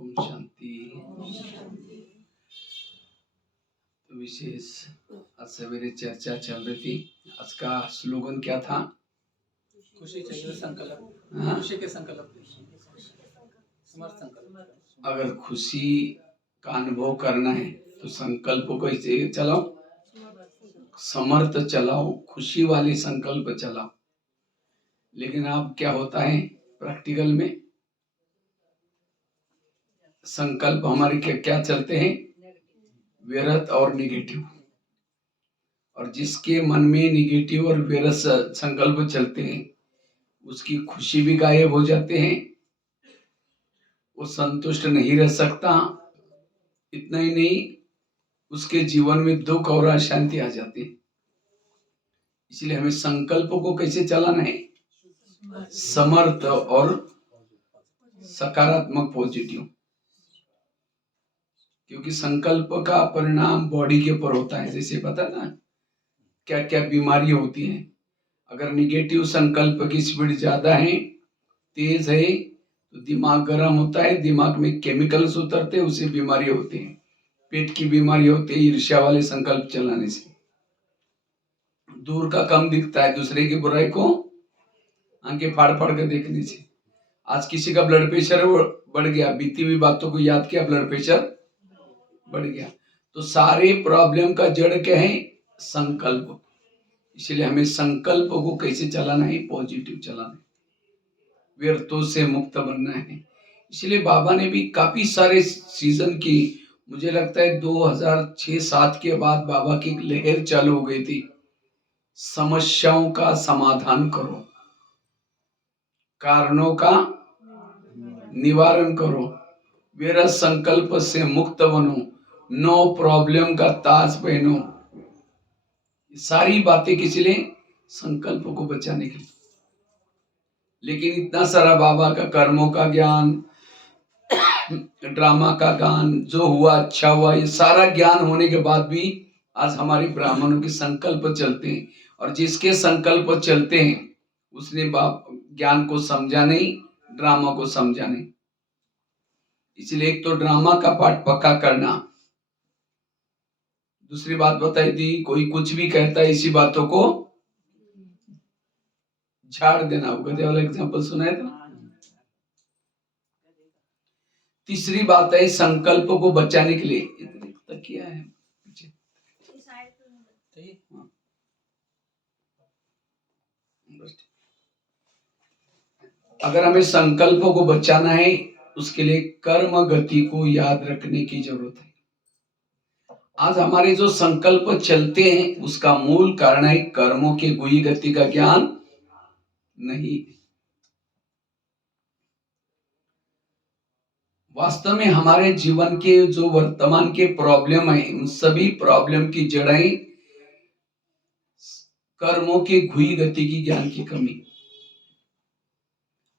ओम शांति। तो विशेष आज सवेरे चर्चा चल रही थी। आज का स्लोगन क्या था? खुशी चाहिए संकल्प, हाँ? खुशी के संकल्प, समर्थ संकल्प। अगर खुशी का अनुभव करना है तो संकल्प को कैसे चलाओ? समर्थ चलाओ, खुशी वाली संकल्प चलाओ। लेकिन अब क्या होता है प्रैक्टिकल में? संकल्प हमारे क्या क्या चलते हैं? व्यर्थ और निगेटिव। और जिसके मन में निगेटिव और व्यर्थ संकल्प चलते हैं उसकी खुशी भी गायब हो जाते हैं, वो संतुष्ट नहीं रह सकता। इतना ही नहीं, उसके जीवन में दुख और अशांति आ जाती है। इसलिए हमें संकल्प को कैसे चलाना है? समर्थ और सकारात्मक, पॉजिटिव। क्योंकि संकल्प का परिणाम बॉडी के ऊपर होता है। जैसे पता ना क्या क्या बीमारी होती है। अगर निगेटिव संकल्प की स्पीड ज्यादा है, तेज है, तो दिमाग गर्म होता है, दिमाग में केमिकल्स उतरते हैं, उससे बीमारी होती है। पेट की बीमारी होती है ईर्ष्या वाले संकल्प चलाने से। दूर का कम दिखता है, दूसरे की बुराई को आंखें फाड़ फाड़ कर देखने से। आज किसी का ब्लड प्रेशर बढ़ गया, बीती हुई बातों को याद किया, ब्लड प्रेशर बढ़ गया। तो सारे प्रॉब्लम का जड़ क्या है? संकल्प। इसलिए हमें संकल्प को कैसे चलाना है? पॉजिटिव चलाना है, व्यर्थों से मुक्त बनना है। इसलिए बाबा ने भी काफी सारे सीजन की, मुझे लगता है 2006-07 के बाद बाबा की एक लहर चालू हो गई थी। समस्याओं का समाधान करो, कारणों का निवारण करो, व्यर्थ संकल्प से मुक्त बनो, नो प्रॉब्लम का ताज पहनो। सारी बातें किसी लिए? संकल्प को बचाने के लिए। लेकिन इतना सारा बाबा का कर्मों का ज्ञान, ड्रामा का ज्ञान, जो हुआ अच्छा हुआ, ये सारा ज्ञान होने के बाद भी आज हमारे ब्राह्मणों के संकल्प चलते हैं। और जिसके संकल्प चलते हैं उसने ज्ञान को समझा नहीं, ड्रामा को समझा नहीं। इसलिए एक तो ड्रामा का पार्ट पक्का करना। दूसरी बात बताई थी, कोई कुछ भी कहता है इसी बातों को झाड़ देना। वो गधे वाला एग्जाम्पल सुनाया था। तीसरी बात है संकल्प को बचाने के लिए तकिया है पीछे। अगर हमें संकल्प को बचाना है उसके लिए कर्म गति को याद रखने की जरूरत है। आज हमारे जो संकल्प चलते हैं उसका मूल कारण है कर्मों के गुही गति का ज्ञान नहीं। वास्तव में हमारे जीवन के जो वर्तमान के प्रॉब्लम है उन सभी प्रॉब्लम की जड़ें कर्मों के गुही गति की ज्ञान की कमी।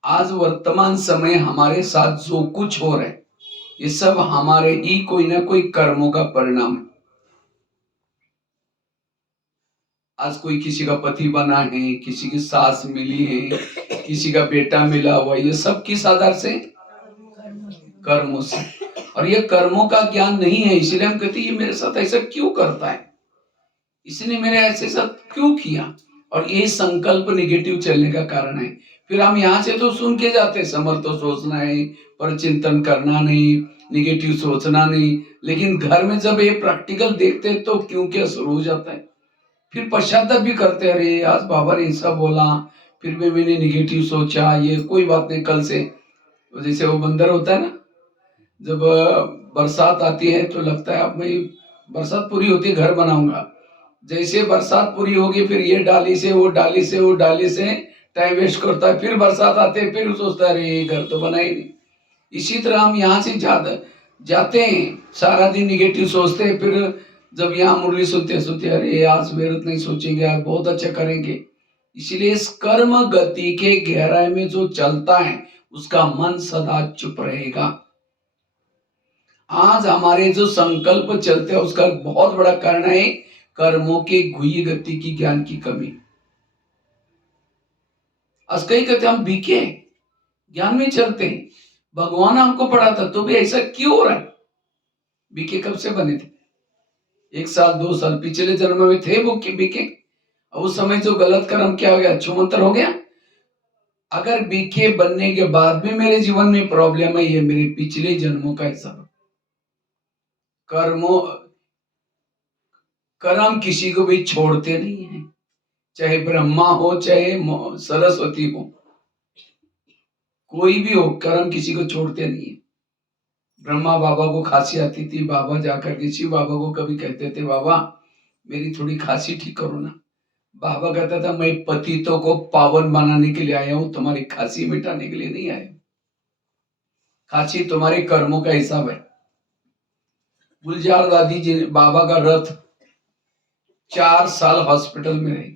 आज वर्तमान समय हमारे साथ जो कुछ हो रहा है ये सब हमारे ही कोई ना कोई कर्मों का परिणाम है। आज कोई किसी का पति बना है, किसी की सास मिली है, किसी का बेटा मिला हुआ, ये सब किस आधार से? कर्मों से। और ये कर्मों का ज्ञान नहीं है, इसलिए हम कहते हैं ये मेरे साथ ऐसा क्यों करता है, इसने मेरे ऐसे साथ क्यों किया। और ये संकल्प निगेटिव चलने का कारण है। फिर हम यहाँ से तो सुन के जाते समर्थ तो सोचना है, पर चिंतन करना नहीं, निगेटिव सोचना नहीं। लेकिन घर में जब ये प्रैक्टिकल देखते तो क्यों क्या शुरू हो जाता है। फिर पश्चाताप भी करते, अरे आज बाबा ने ऐसा बोला, फिर भी मैंने निगेटिव सोचा, ये कोई बात नहीं, कल से। जैसे वो बंदर होता है ना, जब बरसात आती है तो लगता है अब मैं बरसात पूरी होती है घर बनाऊंगा। जैसे बरसात पूरी होगी फिर ये डाली से वो डाली से वो डाली से टाइम वेस्ट करता है। फिर बरसात आते है फिर सोचता है अरे घर तो बना ही नहीं। इसी तरह हम यहाँ से जाते हैं, सारा दिन निगेटिव सोचते हैं, फिर जब यहाँ मुरली सुनते अरे आज व्यर्थ नहीं सोचेंगे, आज बहुत अच्छा करेंगे। इसीलिए इस कर्म गति के गहराई में जो चलता है उसका मन सदा चुप रहेगा। आज हमारे जो संकल्प चलते हैं उसका बहुत बड़ा कारण है कर्मों के गुही गति की ज्ञान की कमी। आज कई कहते हम बीके ज्ञान में चलते हैं, भगवान हमको पढ़ाता, तो भी ऐसा क्यों हो रहा है? बीके कब से बने थे? 1 साल 2 साल पिछले जन्म में थे वो बीके। अब उस समय जो गलत कर्म क्या हो गया, छूमंतर हो गया। अगर बीके बनने के बाद भी मेरे जीवन में प्रॉब्लम है, ये मेरे पिछले जन्मों का हिसाब। कर्मों कर्म किसी को भी छोड़ते नहीं है, चाहे ब्रह्मा हो चाहे सरस्वती हो, कोई भी हो, कर्म किसी को छोड़ते नहीं है। ब्रह्मा बाबा को खांसी आती थी, बाबा जाकर के शिव बाबा को कभी कहते थे, बाबा मेरी थोड़ी खांसी ठीक करो ना। बाबा कहता था, मैं पतितों को पावन बनाने के लिए आया हूं, तुम्हारी खांसी मिटाने के लिए नहीं आया। खांसी तुम्हारे कर्मों का हिसाब है। गुलजार दादी जी बाबा का रथ 4 साल हॉस्पिटल में रही।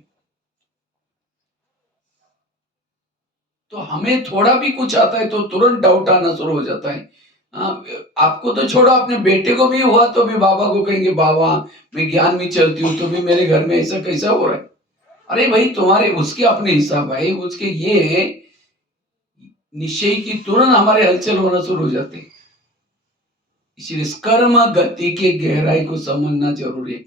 तो हमें थोड़ा भी कुछ आता है तो तुरंत डाउट आना शुरू हो जाता है। आपको तो छोड़ो, अपने बेटे को भी हुआ तो भी बाबा को कहेंगे, बाबा मैं ज्ञान में चलती हूँ तो भी मेरे घर में ऐसा कैसा हो रहा है। अरे भाई, तुम्हारे उसके अपने हिसाब है, उसके ये निश्चय की तुरंत हमारे हलचल होना शुरू हो जाते हैं। इसलिए कर्म गति के गहराई को समझना जरूरी है।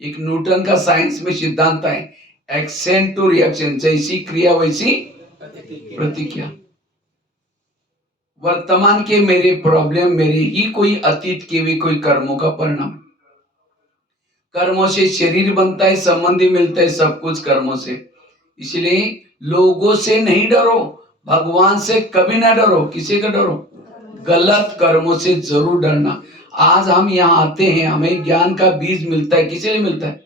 एक न्यूटन का साइंस में सिद्धांत है, एक्शन टू रिएक्शन, जैसी क्रिया वैसी प्रतिक्रिया। वर्तमान के मेरे प्रॉब्लम मेरे ही कोई अतीत के भी कोई कर्मों का परिणाम। कर्मों से शरीर बनता है, संबंधी मिलता है, सब कुछ कर्मों से। इसलिए लोगों से नहीं डरो, भगवान से कभी ना डरो। किसी का डरो? गलत कर्मों से जरूर डरना। आज हम यहाँ आते हैं, हमें ज्ञान का बीज मिलता है, किसे लिए मिलता है?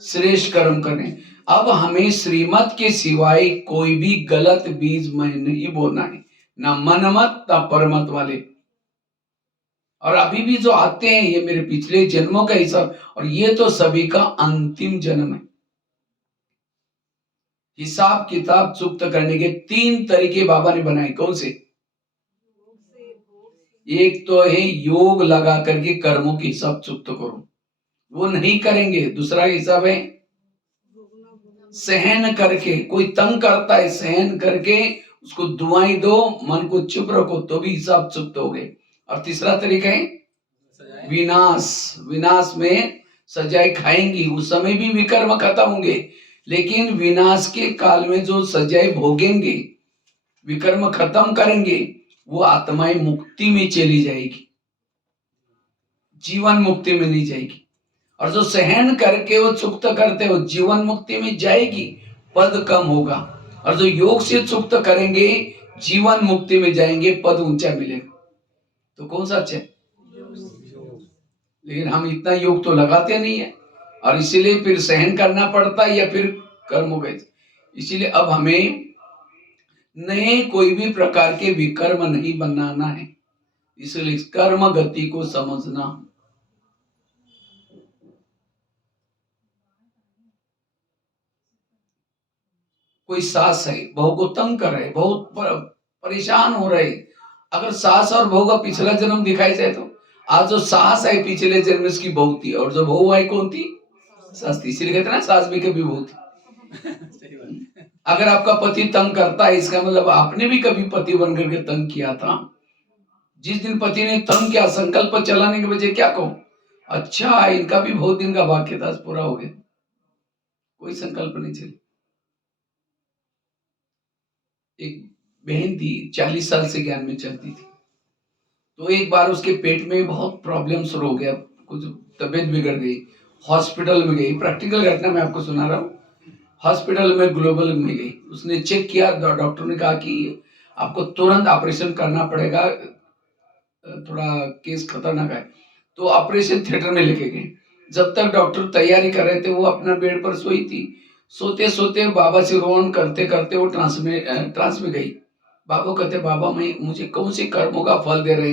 श्रेष्ठ कर्म करें। अब हमें श्रीमत के सिवाय कोई भी गलत बीज में नहीं बोलना है, ना मनमत ना परमत वाले। और अभी भी जो आते हैं ये मेरे पिछले जन्मों का हिसाब, और ये तो सभी का अंतिम जन्म है। हिसाब किताब चुक्त करने के 3 तरीके बाबा ने बनाए। कौन से? एक तो है योग लगा करके कर्मों की हिसाब चुक्त करो, वो नहीं करेंगे। दूसरा हिसाब है सहन करके, कोई तंग करता है सहन करके उसको दुआएं दो, मन को चुप रखो, तो भी हिसाब चुप्त हो गए। और तीसरा तरीका है विनाश। विनाश में सजाए खाएंगी, उस समय भी विकर्म खत्म होंगे, लेकिन विनाश के काल में जो सजाए भोगेंगे, विकर्म खत्म करेंगे, वो आत्माएं मुक्ति में चली जाएगी, जीवन मुक्ति में नहीं जाएगी। और जो सहन करके वो चुक्त करते हो जीवन मुक्ति में जाएगी, पद कम होगा। और जो योग से चुक्त करेंगे जीवन मुक्ति में जाएंगे, पद ऊंचा मिलेगा। तो कौन सा अच्छा है? लेकिन हम इतना योग तो लगाते नहीं है, और इसीलिए फिर सहन करना पड़ता है या फिर कर्म हो गए। इसीलिए अब हमें नए कोई भी प्रकार के विकर्म नहीं बनाना है, इसलिए कर्म गति को समझना। कोई सास है, बहू को तंग कर रहे, बहुत परेशान हो रहे। अगर सास और बहू का पिछला जन्म दिखाई जाए तो आज जो सास है पिछले जन्म उसकी बहू थी, और जो बहू है कौन थी? सास थी। इसीलिए कहते ना सास भी कभी बहू थी। अगर आपका पति तंग करता है, इसका मतलब आपने भी कभी पति बन करके तंग किया था। जिस दिन पति ने तंग किया, संकल्प चलाने के बजाय क्या कहो, अच्छा इनका भी बहुत दिन का वाक्य था, पूरा हो गया, कोई संकल्प नहीं चली। एक बहन थी, 40 साल से ज्ञान में चलती थी। तो एक बार उसके पेट में बहुत प्रॉब्लम शुरू हो गया, कुछ तबीयत बिगड़ गई, हॉस्पिटल में गई। प्रैक्टिकल घटना मैं आपको सुना रहा हूँ। हॉस्पिटल में ग्लोबल में गई, उसने चेक किया, डॉक्टर ने कहा कि आपको तुरंत ऑपरेशन करना पड़ेगा, थोड़ा केस खतरनाक है। तो ऑपरेशन थिएटर में लेके गए। जब तक डॉक्टर तैयारी कर रहे थे, वो अपना बेड पर सोई थी। सोते सोते बाबा से रोन करते करते वो ट्रांस में गई। बाबा कहते, बाबा मुझे कौन से कर्मों का फल दे रहे,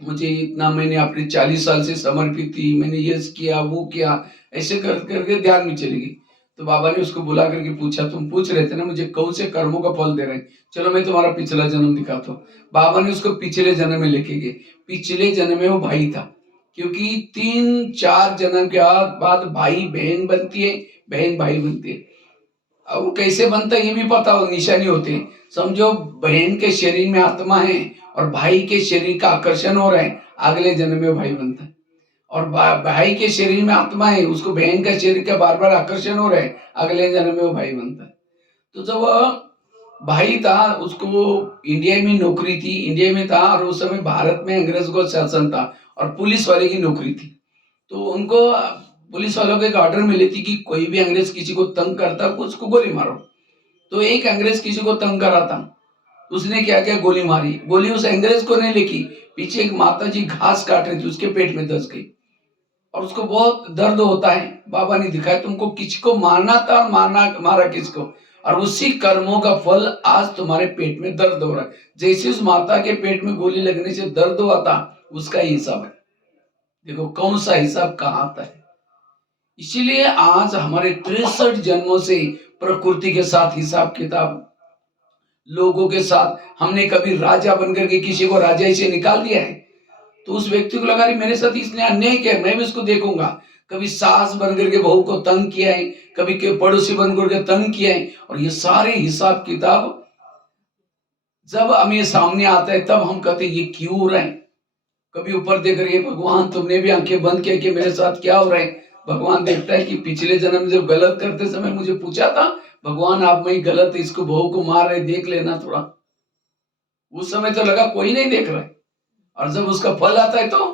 मुझे इतना, मैंने अपने 40 साल से समर्पित थी, मैंने ये किया वो किया, ऐसे कर करके ध्यान में चली गई। तो बाबा ने उसको बुला करके पूछा, तुम पूछ रहे थे ना मुझे कौन से कर्मों का फल दे रहे हैं, चलो मैं तुम्हारा पिछला जन्म दिखाता हूँ। बाबा ने उसको पिछले जन्म में लेके गए। पिछले जन्म में वो भाई था, क्योंकि 3-4 जन्म के बाद भाई बहन बनती है, बहन भाई बनती है। अब वो कैसे बनता है ये भी पता हो, निशानी होती। समझो बहन के शरीर में आत्मा है और भाई के शरीर का आकर्षण हो रहा है, अगले जन्म में भाई बनता है। और भाई के शरीर में आत्मा है, उसको बहन का शरीर का बार बार आकर्षण हो रहा है, अगले जन्म में वो भाई बनता है। तो जब भाई था, उसको इंडिया में नौकरी थी, इंडिया में था, और उस समय भारत में अंग्रेज को शासन था और पुलिस वाले की नौकरी थी। तो उनको पुलिस वालों को एक ऑर्डर मिली थी कि कोई भी अंग्रेज किसी को तंग करता है उसको गोली मारो। तो एक अंग्रेज किसी को तंग कर रहा था, उसने क्या किया, गोली मारी। गोली उस अंग्रेज को नहीं लगी, पीछे एक माता जी घास काट रही थी, उसके पेट में दस गई और उसको बहुत दर्द होता है। बाबा ने दिखाया तुमको किसी को मारना था और मारा किसको, और उसी कर्मों का फल आज तुम्हारे पेट में दर्द हो रहा है। जैसे उस माता के पेट में गोली लगने से दर्द हुआ था, उसका ही हिसाब है। देखो कौन सा हिसाब कहाँ आता है। इसीलिए आज हमारे 63 जन्मों से प्रकृति के साथ हिसाब किताब, लोगों के साथ। हमने कभी राजा बनकर के किसी को राजा से निकाल दिया है, तो उस व्यक्ति को लगा रही मेरे साथ इसने अन्याय किया, मैं भी इसको देखूंगा। कभी सास बनकर के बहू को तंग किया है, कभी के पड़ोसी बनकर के तंग किया है, और ये सारे हिसाब किताब जब हमें सामने आता है तब हम कहते हैं ये क्यों हो रहा है। कभी ऊपर देख रही है, भगवान तुमने भी आंखें बंद किया कि मेरे साथ क्या हो रहा है। भगवान देखता है कि पिछले जन्म में जब गलत करते समय मुझे पूछा था, भगवान आप में ही गलत है, इसको बहू को मार रहे, देख लेना थोड़ा। उस समय तो लगा कोई नहीं देख रहा है, और जब उसका फल आता है तो।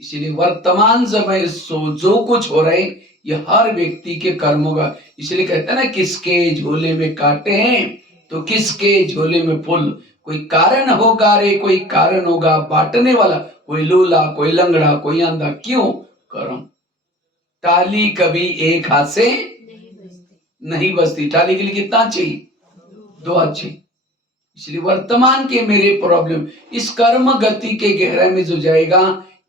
इसलिए वर्तमान समय जो कुछ हो रहा है ये हर व्यक्ति के कर्मों का। इसलिए कहते हैं ना, किसके झोले में कांटे हैं तो किसके झोले में फूल। कोई कारण होगा रे, कोई कारण होगा बांटने वाला, कोई लूला, कोई लंगड़ा, कोई अंधा, क्यों कर्म। टाली कभी एक हाथ से नहीं बजती, टाली के लिए कितना चाहिए, दो हाथ चाहिए। इसलिए वर्तमान के मेरे प्रॉब्लम, इस कर्म गति के गहराई में जो जाएगा,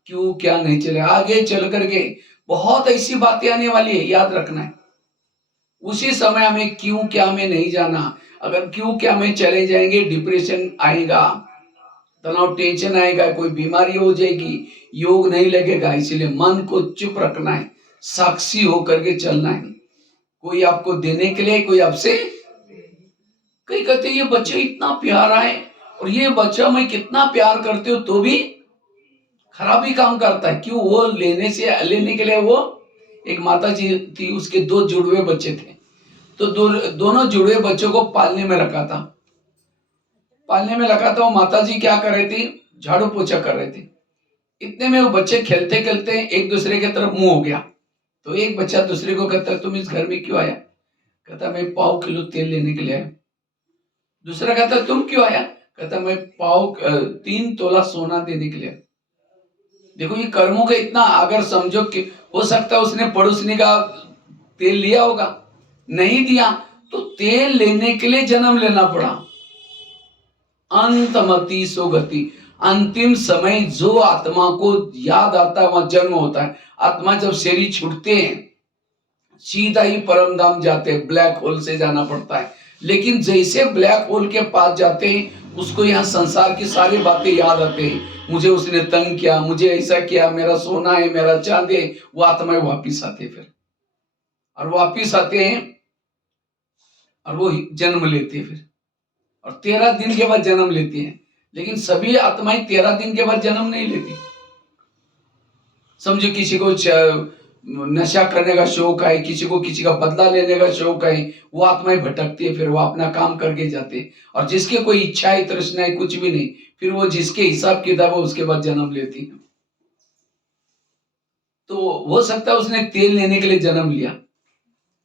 क्यों क्या नहीं चलेगा, आगे चल करके बहुत ऐसी बातें आने वाली है, याद रखना है। उसी समय हमें क्यों क्या में नहीं जाना। अगर क्यों क्या में चले जाएंगे, डिप्रेशन आएगा, तनाव, टेंशन आएगा, कोई बीमारी हो जाएगी, योग नहीं लगेगा। इसलिए मन को चुप रखना है, साक्षी होकर के चलना है। कोई आपको देने के लिए, कोई आपसे, कई कहते ये बच्चा इतना प्यारा है, और ये बच्चा मैं कितना प्यार करते हो तो भी खराब ही काम करता है। क्यों, वो लेने के लिए वो एक माता जी थी, उसके दो जुड़वे बच्चे थे। तो दोनों जुड़वे बच्चों को पालने में रखा था। वो माता जी क्या कर रही थी, झाड़ू पोछा कर रहे थे। इतने में वो बच्चे खेलते खेलते एक दूसरे के तरफ मुंह हो गया। तो एक बच्चा दूसरे को कहता तुम इस घर में क्यों आया, कहता मैं 1 किलो तेल लेने के लिए आया। दूसरा कहता तुम क्यों आया, कहता मैं 3 तोला सोना देने के लिए। देखो ये कर्मों का इतना, अगर समझो कि हो सकता है उसने पड़ोसनी का तेल लिया होगा, नहीं दिया तो तेल लेने के लिए जन्म लेना पड़ा। अंतमति सो गति, अंतिम समय जो आत्मा को याद आता है वहां जन्म होता है। आत्मा जब शरीर छूटते हैं सीधा ही परम धाम जाते हैं, ब्लैक होल से जाना पड़ता है। लेकिन जैसे ब्लैक होल के पास जाते हैं उसको यहाँ संसार की सारी बातें याद आते हैं, मुझे उसने तंग किया, मुझे ऐसा किया, मेरा सोना है, मेरा चांदी है। वो आत्माएं वापिस आते फिर, और वापिस आते हैं और वो जन्म लेते हैं फिर, और 13 दिन के बाद जन्म लेती हैं। लेकिन सभी आत्माएं 13 दिन के बाद जन्म नहीं लेती। समझो किसी को नशा करने का शौक है, किसी को किसी का बदला लेने का शौक है, वो आत्माएं भटकती है, फिर वो अपना काम करके जाते हैं। और जिसके कोई इच्छा है, तृष्णा है, कुछ भी नहीं, फिर वो जिसके हिसाब किताब है उसके बाद जन्म लेती है। तो हो सकता है उसने तेल लेने के लिए जन्म लिया,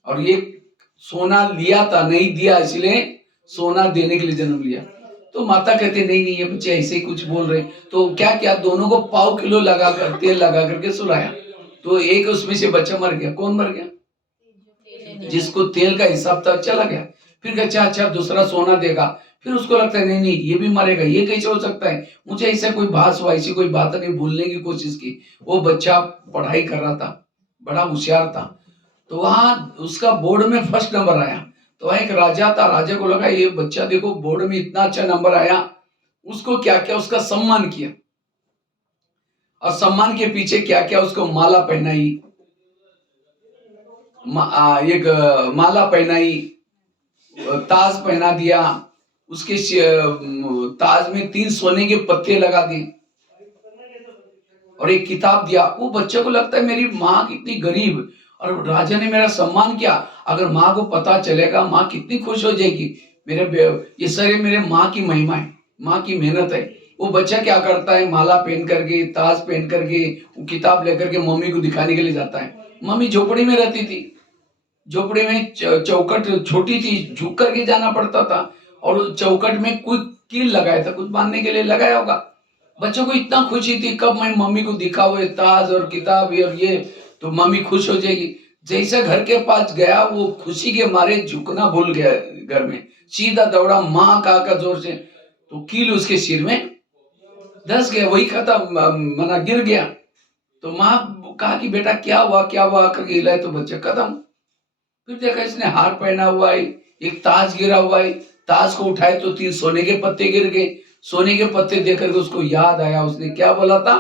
और ये सोना लिया था, नहीं दिया, इसलिए सोना देने के लिए जन्म लिया। तो माता कहते नहीं नहीं ये बच्चे ऐसे ही कुछ बोल रहे। तो क्या क्या, दोनों को 1/4 किलो तेल लगा करके सुलाया। तो एक उसमें से बच्चा मर गया। कौन मर गया, जिसको तेल का हिसाब था, चला गया। फिर अच्छा दूसरा सोना देगा, फिर उसको लगता है नहीं नहीं ये भी मरेगा, ये कैसे हो सकता है, मुझे ऐसा कोई भास हुआ, ऐसी कोई बात नहीं, भूलने की कोशिश की। वो बच्चा पढ़ाई कर रहा था, बड़ा होशियार था, तो वहां उसका बोर्ड में फर्स्ट नंबर आया। तो वहां एक राजा था, राजा को लगा ये बच्चा देखो बोर्ड में इतना अच्छा नंबर आया, उसको क्या क्या उसका सम्मान किया, और सम्मान के पीछे क्या क्या उसको माला पहनाई, एक माला पहनाई, ताज पहना दिया, उसके ताज में 3 सोने के पत्ते लगा दिए और एक किताब दिया। वो बच्चे को लगता है मेरी माँ कितनी गरीब और राजा ने मेरा सम्मान किया। अगर माँ को पता चलेगा माँ कितनी खुश हो जाएगी। ये सारे मेरे माँ की महिमा है, माँ की मेहनत है। वो बच्चा क्या करता है, माला पहन करके, ताज पहन करके, वो किताब लेकर के मम्मी को दिखाने के लिए जाता है। मम्मी झोपड़ी में रहती थी, झोपड़ी में चौखट छोटी थी, झुक करके जाना पड़ता था और चौखट में कुछ कील लगाया था, कुछ बांधने के लिए लगाया होगा। बच्चों को इतना खुशी थी कब मैं मम्मी को दिखाऊं ये ताज और किताब और ये, तो मम्मी खुश हो जाएगी। जैसा घर के पास गया वो खुशी के मारे झुकना भूल गया, घर में सीधा दौड़ा, माँ का जोर से, तो कील उसके सिर में धस गया, वही खत्म, मना गिर गया। तो माँ कहा कि बेटा क्या हुआ करके हिलाए तो बच्चा खत्म। फिर देखा इसने हार पहना हुआ है, एक ताज गिरा हुआ है, ताज को उठाए तो 3 सोने के पत्ते गिर गए। सोने के पत्ते देकर के उसको याद आया, उसने क्या बोला था,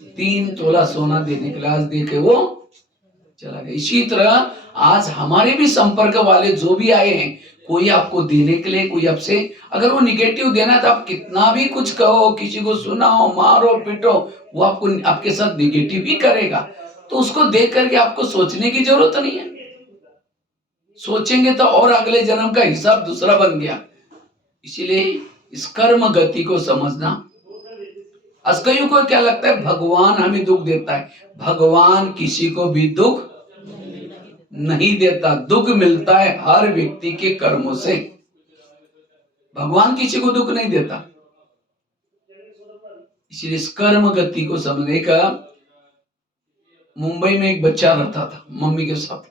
3 तोला सोना देने के लिए, आज देखे वो चला गया। इसी तरह आज हमारे भी संपर्क वाले जो भी आए हैं, कोई आपको देने के लिए, कोई आपसे, अगर वो निगेटिव देना है तो आप कितना भी कुछ कहो, किसी को सुनाओ, मारो पीटो, वो आपको आपके साथ निगेटिव ही करेगा। तो उसको देख करके आपको सोचने की जरूरत नहीं है। सोचेंगे तो और अगले जन्म का हिसाब दूसरा बन गया। इसीलिए इस कर्म गति को समझना। कईयों को क्या लगता है भगवान हमें दुख देता है, भगवान किसी को भी दुख नहीं देता। दुख मिलता है हर व्यक्ति के कर्मों से, भगवान किसी को दुख नहीं देता। इसलिए इस कर्म गति को समझने का। मुंबई में एक बच्चा रहता था मम्मी के साथ,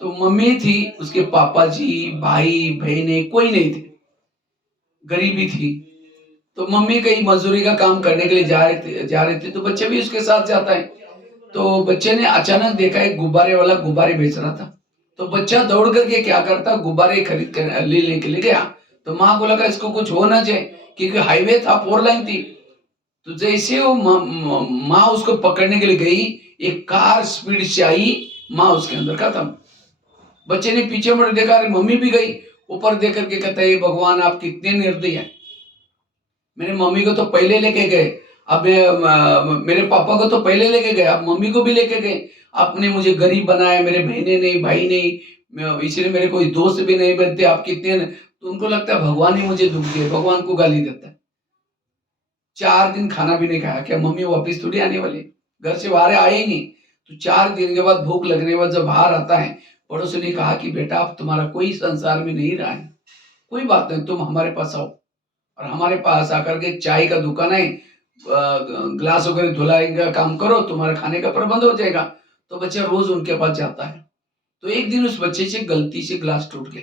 तो मम्मी थी, उसके पापा जी, भाई बहने कोई नहीं थे, गरीबी थी। तो मम्मी कहीं मजदूरी का काम करने के लिए जा रहे थे, तो बच्चे भी उसके साथ जाता है। तो बच्चे ने अचानक देखा एक गुब्बारे वाला गुब्बारे बेच रहा था, तो बच्चा दौड़ करके क्या करता, गुब्बारे खरीद कर लेने के लिए गया। तो माँ को लगा इसको कुछ होना चाहिए, क्योंकि हाईवे था, 4 लाइन थी। तो जैसे वो माँ उसको पकड़ने के लिए गई, एक कार स्पीड से आई, माँ उसके अंदर खत्म। बच्चे ने पीछे मुड़ देखा, अरे मम्मी भी गई। ऊपर देख करके कहता है भगवान आप कितने निर्दयी हैं, मेरे मम्मी को तो पहले लेके गए, अब मेरे पापा को तो पहले लेके गए, अब मम्मी को भी लेके गए। आपने मुझे गरीब बनाया, मेरे बहने नहीं, भाई नहीं, इसलिए मेरे कोई दोस्त भी नहीं बनते, आप कितने। तो उनको लगता है भगवान ही मुझे दुख दिए, भगवान को गाली देता है। 4 दिन खाना भी नहीं खाया। क्या मम्मी वापिस थोड़ी आने वाली, घर से बाहर आएंगी। तो 4 दिन के बाद भूख लगने के बाद जब बाहर आता है, पड़ोसी ने कहा कि बेटा अब तुम्हारा कोई संसार में नहीं रहा है, कोई बात नहीं, तुम हमारे पास आओ और हमारे पास आकर के चाय का दुकान है, ग्लास वगैरह धुलाई का काम करो, तुम्हारा खाने का प्रबंध हो जाएगा। तो बच्चा रोज उनके पास जाता है। तो एक दिन उस बच्चे से गलती से ग्लास टूट गया,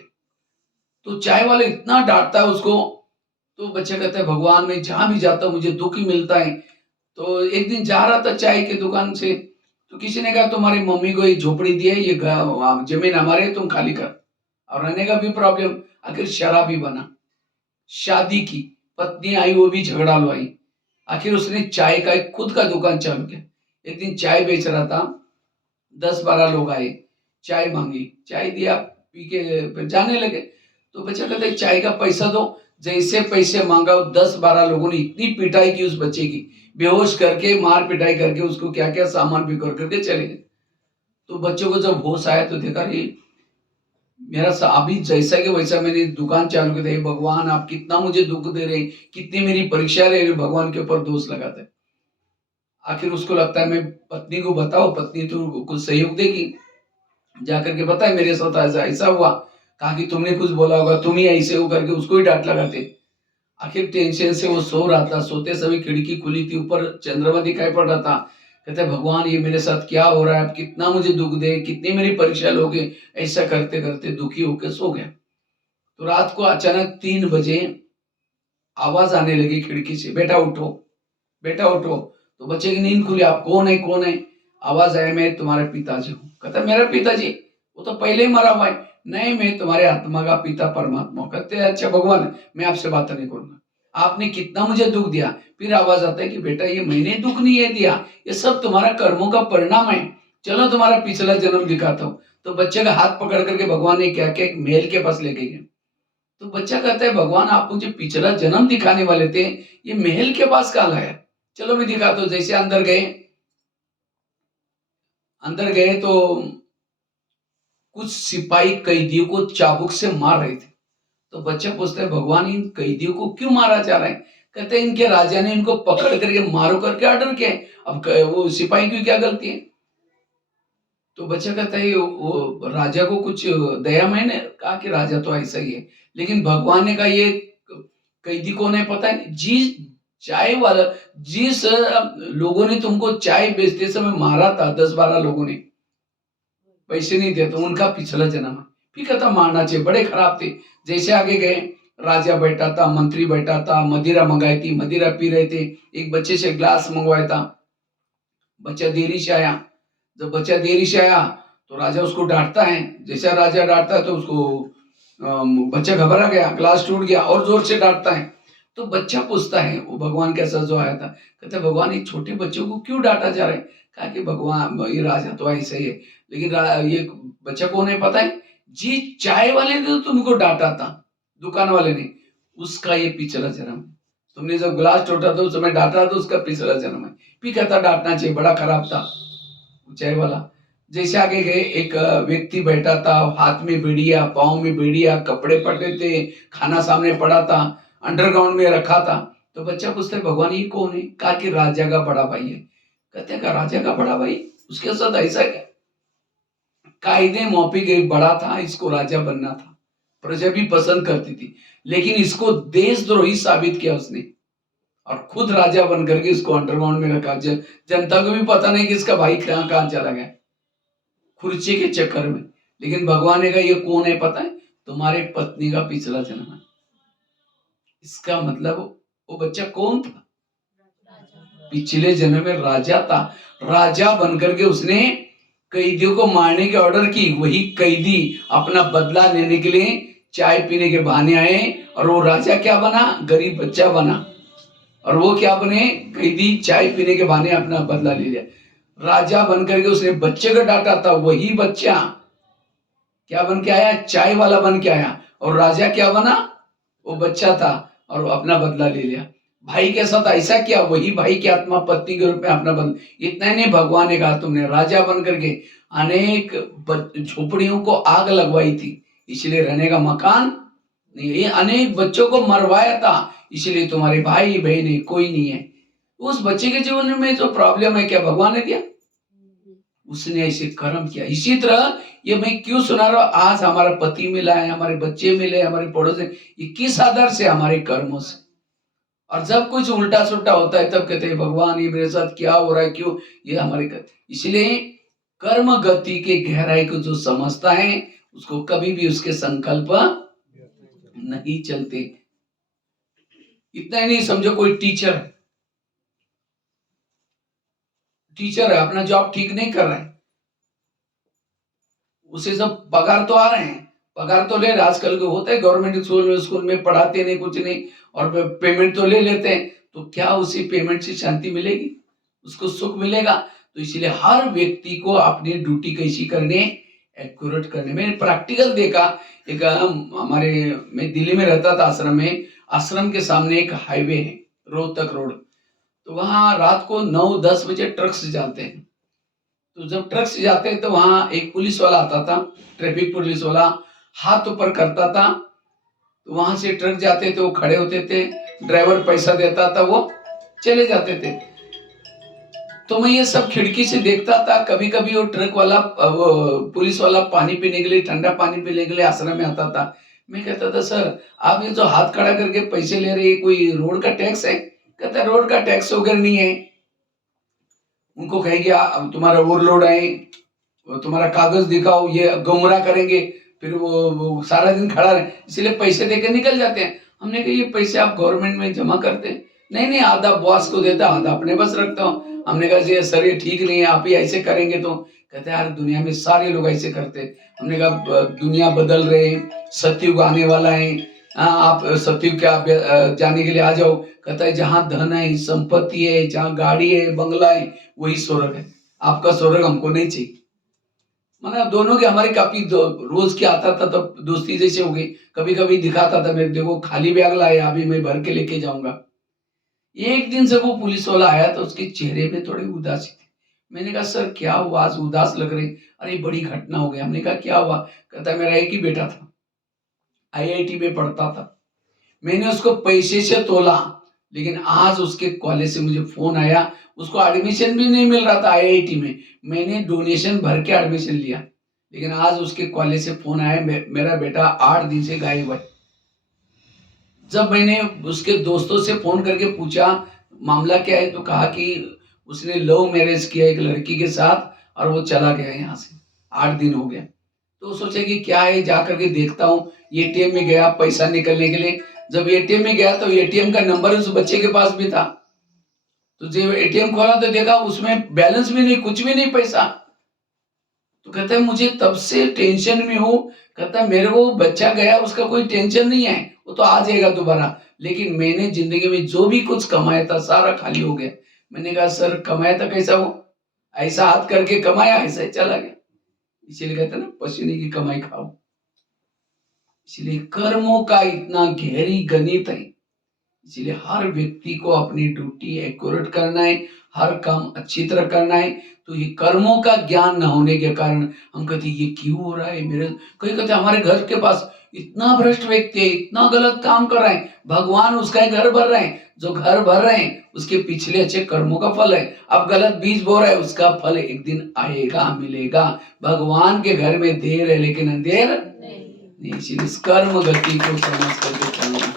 तो चाय वाला इतना डांटता है उसको। तो बच्चा कहता है भगवान मैं जहां भी जाता हूँ मुझे दुख ही मिलता है। तो एक दिन जा रहा था चाय की दुकान से, तो किसी ने कहा तुम्हारी मम्मी को ये झोपड़ी दी है, ये जमीन हमारे है, तुम खाली कर, और रहने का भी प्रॉब्लम। आखिर शराबी बना, शादी की, पत्नी आई वो भी झगड़ा लो आई। आखिर उसने चाय का एक खुद का दुकान चालू किया। एक दिन चाय बेच रहा था, 10-12 लोग आए, चाय मांगी, चाय दिया, पी के जाने लगे। तो बच्चा कहता है चाय का पैसा दो। जैसे पैसे मांगा, 10-12 लोगों ने इतनी पिटाई की उस बच्चे की, बेहोश करके मार पिटाई करके उसको क्या क्या सामान बिखर करके चले गए। तो बच्चों को जब होश आया तो देखा ये मेरा अभी जैसा कि वैसा मैंने दुकान चालू की थी, भगवान आप कितना मुझे दुख दे रहे, कितनी मेरी परीक्षा ले रहे, भगवान के ऊपर दोष लगाते। आखिर उसको लगता है मैं पत्नी को बताओ, पत्नी तो कुछ सहयोग देगी, जाकर के बताए मेरे साथ ऐसा ऐसा हुआ। कहा कि तुमने कुछ बोला होगा, तुम ही ऐसे हो करके उसको ही डांट लगाते। आखिर टेंशन से वो सो रहा था, सोते समय खिड़की खुली थी, ऊपर चंद्रमा दिखाई पड़ रहा था। कहते भगवान ये मेरे साथ क्या हो रहा है, आप कितना मुझे दुख दे, कितनी मेरी परीक्षा लोगे। ऐसा करते करते दुखी होकर सो गया। तो रात को अचानक 3 बजे आवाज आने लगी खिड़की से, बेटा उठो, बेटा उठो। तो बच्चे की नींद खुली, आप कौन है कौन है। आवाज आया मैं तुम्हारे पिताजी हूँ। कहता मेरा पिताजी, वो तो पहले ही मरा हुआ है। नहीं मैं तुम्हारे आत्मा का पिता परमात्मा। कहते अच्छा भगवान मैं आपसे बात नहीं करूंगा, आपने कितना मुझे दुख दिया। फिर आवाज आता है कि बेटा ये मैंने दुख नहीं है दिया, ये सब तुम्हारा कर्मों का परिणाम है, चलो तुम्हारा पिछला जन्म दिखाता हूँ। तो बच्चे का हाथ पकड़ करके भगवान ने क्या किया, एक महल के पास लेके गए। तो बच्चा कहता है भगवान आप मुझे पिछला जन्म दिखाने वाले थे, ये महल के पास कहाँ लाया? चलो मैं दिखाता हूँ। जैसे अंदर गए तो कुछ सिपाही कैदियों को चाबुक से मार रहे थे। तो बच्चा पूछता है भगवान इन कैदियों को क्यों मारा जा रहा है? कहते हैं इनके राजा ने इनको पकड़ करके मारो करके ऑर्डर किया है। अब वो सिपाही की क्या गलती है? तो बच्चा कहता है वो राजा को कुछ दया। मैंने कहा कि राजा तो ऐसा ही है, लेकिन भगवान ने कहा ये कैदी कौन है पता है? चाय वाला, जिस लोगों ने तुमको चाय बेचते समय मारा था, 10-12 लोगों ने पैसे नहीं दिए, तो उनका पिछला जन्म है। फिर कहता मारना चाहिए, बड़े खराब थे। जैसे आगे गए, राजा बैठा था, मंत्री बैठा था, मदिरा मंगाई थी, मदिरा पी रहे थे। एक बच्चे से ग्लास मंगवाया था, बच्चा देरी से आया। जब बच्चा देरी से आया तो राजा उसको डांटता है। जैसा राजा डांटता है तो उसको बच्चा घबरा गया, ग्लास टूट गया, और जोर से डांटता है। तो बच्चा पूछता है वो भगवान के साथ जो आया था, कहता है भगवान ये छोटे बच्चों को क्यों डांटा जा रहा है? कहा कि भगवान ये राजा तो ऐसा ही है, लेकिन ये बच्चा कौन है पता है? जी चाय वाले ने तो तुमको डांटा था, दुकान वाले ने, उसका ये पिछला जन्म है। तुमने जब ग्लास टूटा था उस समय डांटा तो उसका पिछला जन्म है। फिर कहता डांटना चाहिए, बड़ा खराब था चाय वाला। जैसे आगे गए, एक व्यक्ति बैठा था, हाथ में बेड़िया, पाँव में बेड़िया, कपड़े पड़े थे, खाना सामने पड़ा था, अंडरग्राउंड में रखा था। तो बच्चा पूछता है भगवान ये कौन है? कहा कि राजा का बड़ा भाई है। कहते हैं राजा का बड़ा भाई, उसके साथ ऐसा क्या? कायदे मौपिक एक बड़ा था, इसको राजा बनना था, प्रजा भी पसंद करती थी, लेकिन इसको देशद्रोही साबित किया उसने, और खुद राजा बन करके इसको अंडरग्राउंड में रखा। जनता को भी पता नहीं कि इसका भाई कहाँ कहाँ चला गया खुर्ची के चक्कर में। लेकिन भगवान ने कहा ये कौन है पता है? तुम्हारे पत्नी का पिछला जन्म है। इसका मतलब वो बच्चा कौन था? पिछले जन्म में राजा था। राजा बनकर के उसने कैदियों को मारने के ऑर्डर की। वही कैदी अपना बदला लेने के लिए चाय पीने के बहाने आए, और वो राजा क्या बना? गरीब बच्चा बना। और वो क्या बने? कैदी चाय पीने के बहाने अपना बदला ले लिया। राजा बनकर के उसने बच्चे को डांटा था, वही बच्चा क्या बन के आया? चाय वाला बन के आया। और राजा क्या बना? वो बच्चा था, और अपना बदला ले लिया। भाई के साथ ऐसा किया, वही भाई की आत्मा पत्नी के रूप में अपना बदला। इतना ही नहीं, भगवान ने कहा तुमने राजा बन करके अनेक झोपड़ियों को आग लगवाई थी, इसलिए रहने का मकान नहीं। ये अनेक बच्चों को मरवाया था, इसलिए तुम्हारे भाई बहन कोई नहीं है। उस बच्चे के जीवन में जो प्रॉब्लम है, क्या भगवान ने दिया? उसने ऐसे कर्म किया। इसी तरह ये मैं क्यों सुना रहा हूं? आज हमारा पति मिला है, हमारे बच्चे मिले, हमारे पड़ोस, ये किस आधार से? हमारे कर्मों से। और जब कुछ उल्टा सुल्टा होता है तब कहते हैं भगवान ये मेरे साथ क्या हो रहा है, क्यों? ये हमारे इसलिए कर्म गति के गहराई को जो समझता है उसको कभी भी उसके संकल्प नहीं चलते। इतना ही नहीं, समझो कोई टीचर है, अपना जॉब ठीक नहीं कर रहा है, उसे सब पगार तो आ रहे हैं, पगार तो ले रहे। आजकल को होता है गवर्नमेंट स्कूल में पढ़ाते नहीं, कुछ नहीं, और पेमेंट तो ले लेते हैं। तो क्या उसी पेमेंट से शांति मिलेगी? उसको सुख मिलेगा? तो इसलिए हर व्यक्ति को अपनी ड्यूटी कैसी करनी, एक्यूरेट करने में प्रैक्टिकल देखा। एक हमारे, मैं दिल्ली में रहता था आश्रम में, आश्रम के सामने एक हाईवे है, रोहतक रोड। तो वहां रात को 9-10 बजे ट्रक्स जाते हैं। तो जब ट्रक से जाते हैं तो वहां एक पुलिस वाला आता था, ट्रैफिक पुलिस वाला, हाथ ऊपर करता था। तो वहां से ट्रक जाते थे, वो खड़े होते थे, ड्राइवर पैसा देता था, वो चले जाते थे। तो मैं ये सब खिड़की से देखता था। कभी कभी वो ट्रक वाला, वो पुलिस वाला पानी पीने के लिए, ठंडा पानी पीने के लिए आश्रम में आता था। मैं कहता था सर आप ये जो हाथ खड़ा करके पैसे ले रहे हैं, कोई रोड का टैक्स है? कहता रोड का टैक्स वगैरह नहीं है। उनको कहेंगे तुम्हारा ओवरलोड है, तुम्हारा कागज दिखाओ, ये गुमराह करेंगे, फिर वो सारा दिन खड़ा रहे, इसलिए पैसे देकर निकल जाते हैं। हमने कहा ये पैसे आप गवर्नमेंट में जमा करते हैं? नहीं, आधा बॉस को देता, आधा अपने पास रखता हूँ। हमने कहा सर ये ठीक नहीं है, आप ही ऐसे करेंगे तो? कहते यार दुनिया में सारे लोग ऐसे करते। हमने कहा दुनिया बदल रहे हैं, सतयुग आने वाला है, आप सतयुग क्या जाने के लिए आ जाओ। कहता है जहाँ धन है, संपत्ति है, जहाँ गाड़ी है, बंगला है, वही स्वर्ग है। आपका स्वर्ग हमको नहीं चाहिए। माना दोनों की हमारी काफी रोज की आता था, तब दोस्ती जैसे हो गई। कभी कभी दिखाता था, मेरे देखो खाली बैग लाया, अभी मैं भर के लेके जाऊंगा। एक दिन जब वो पुलिस वाला आया तो उसके चेहरे पे थोड़ी उदासी थी। मैंने कहा सर क्या हुआ, आज उदास लग रहे? अरे बड़ी घटना हो गई। हमने कहा क्या हुआ? कहता मेरा एक ही बेटा था, आईआईटी में पढ़ता था, मैंने उसको पैसे से तोला, लेकिन आज उसके कॉलेज से मुझे फोन आया, उसको एडमिशन भी नहीं मिल रहा था आईआईटी में, मैंने डोनेशन भर के एडमिशन लिया, लेकिन आज उसके कॉलेज से फोन आया मेरा बेटा 8 दिन से गायब है। जब मैंने उसके दोस्तों से फोन करके पूछा मामला क्या है, तो कहा कि उसने लव मैरिज किया एक लड़की के साथ और वो चला गया यहाँ से, 8 दिन हो गया। तो सोचा कि क्या है, जा करके देखता हूँ। एटीएम में गया पैसा निकलने के लिए, जब एटीएम में गया तो एटीएम का नंबर उस बच्चे के पास भी था। तो जब एटीएम खोला तो देखा उसमें बैलेंस भी नहीं, कुछ भी नहीं पैसा। तो कहता है मुझे तब से टेंशन में हूँ। कहता है मेरे को बच्चा गया, उसका कोई टेंशन नहीं है, वो तो आ जाएगा दोबारा, लेकिन मैंने जिंदगी में जो भी कुछ कमाया था सारा खाली हो गया। मैंने कहा सर कमाया था कैसा? वो ऐसा हाथ करके कमाया, ऐसा ही चला गया। इसीलिए कहते हैं ना, पसीने की कमाई खाओ। इसलिए कर्मों का इतना गहरी गणित है। इसलिए हर व्यक्ति को अपनी ड्यूटी एक्यूरेट करना है, हर काम अच्छी तरह करना है। तो ये कर्मों का ज्ञान न होने के कारण हम कहते ये क्यों हो रहा है मेरे, कहीं कहते हमारे घर के पास इतना भ्रष्ट व्यक्ति है, इतना गलत काम कर रहे हैं, भगवान उसका घर भर रहे हैं, जो घर भर रहे हैं उसके पिछले अच्छे कर्मों का फल है। अब गलत बीज बो रहा है, उसका फल एक दिन आएगा, मिलेगा। भगवान के घर में देर है लेकिन अंधेर नहीं। इसीलिए इस कर्म गति को समझ करके चलना।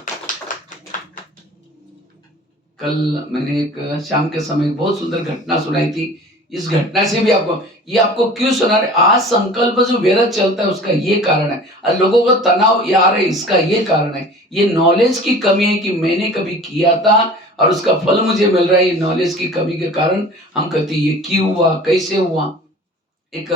कल मैंने एक शाम के समय बहुत सुंदर घटना सुनाई थी। इस घटना से भी आपको क्यों सुना रहे, आज संकल्प जो व्यर्थ चलता है उसका ये कारण है, और लोगों का तनाव ये आ रहा है, इसका ये कारण है। ये नॉलेज की कमी है कि मैंने कभी किया था और उसका फल मुझे मिल रहा है। ये नॉलेज की कमी के कारण हम कहते ये क्यों हुआ, कैसे हुआ। एक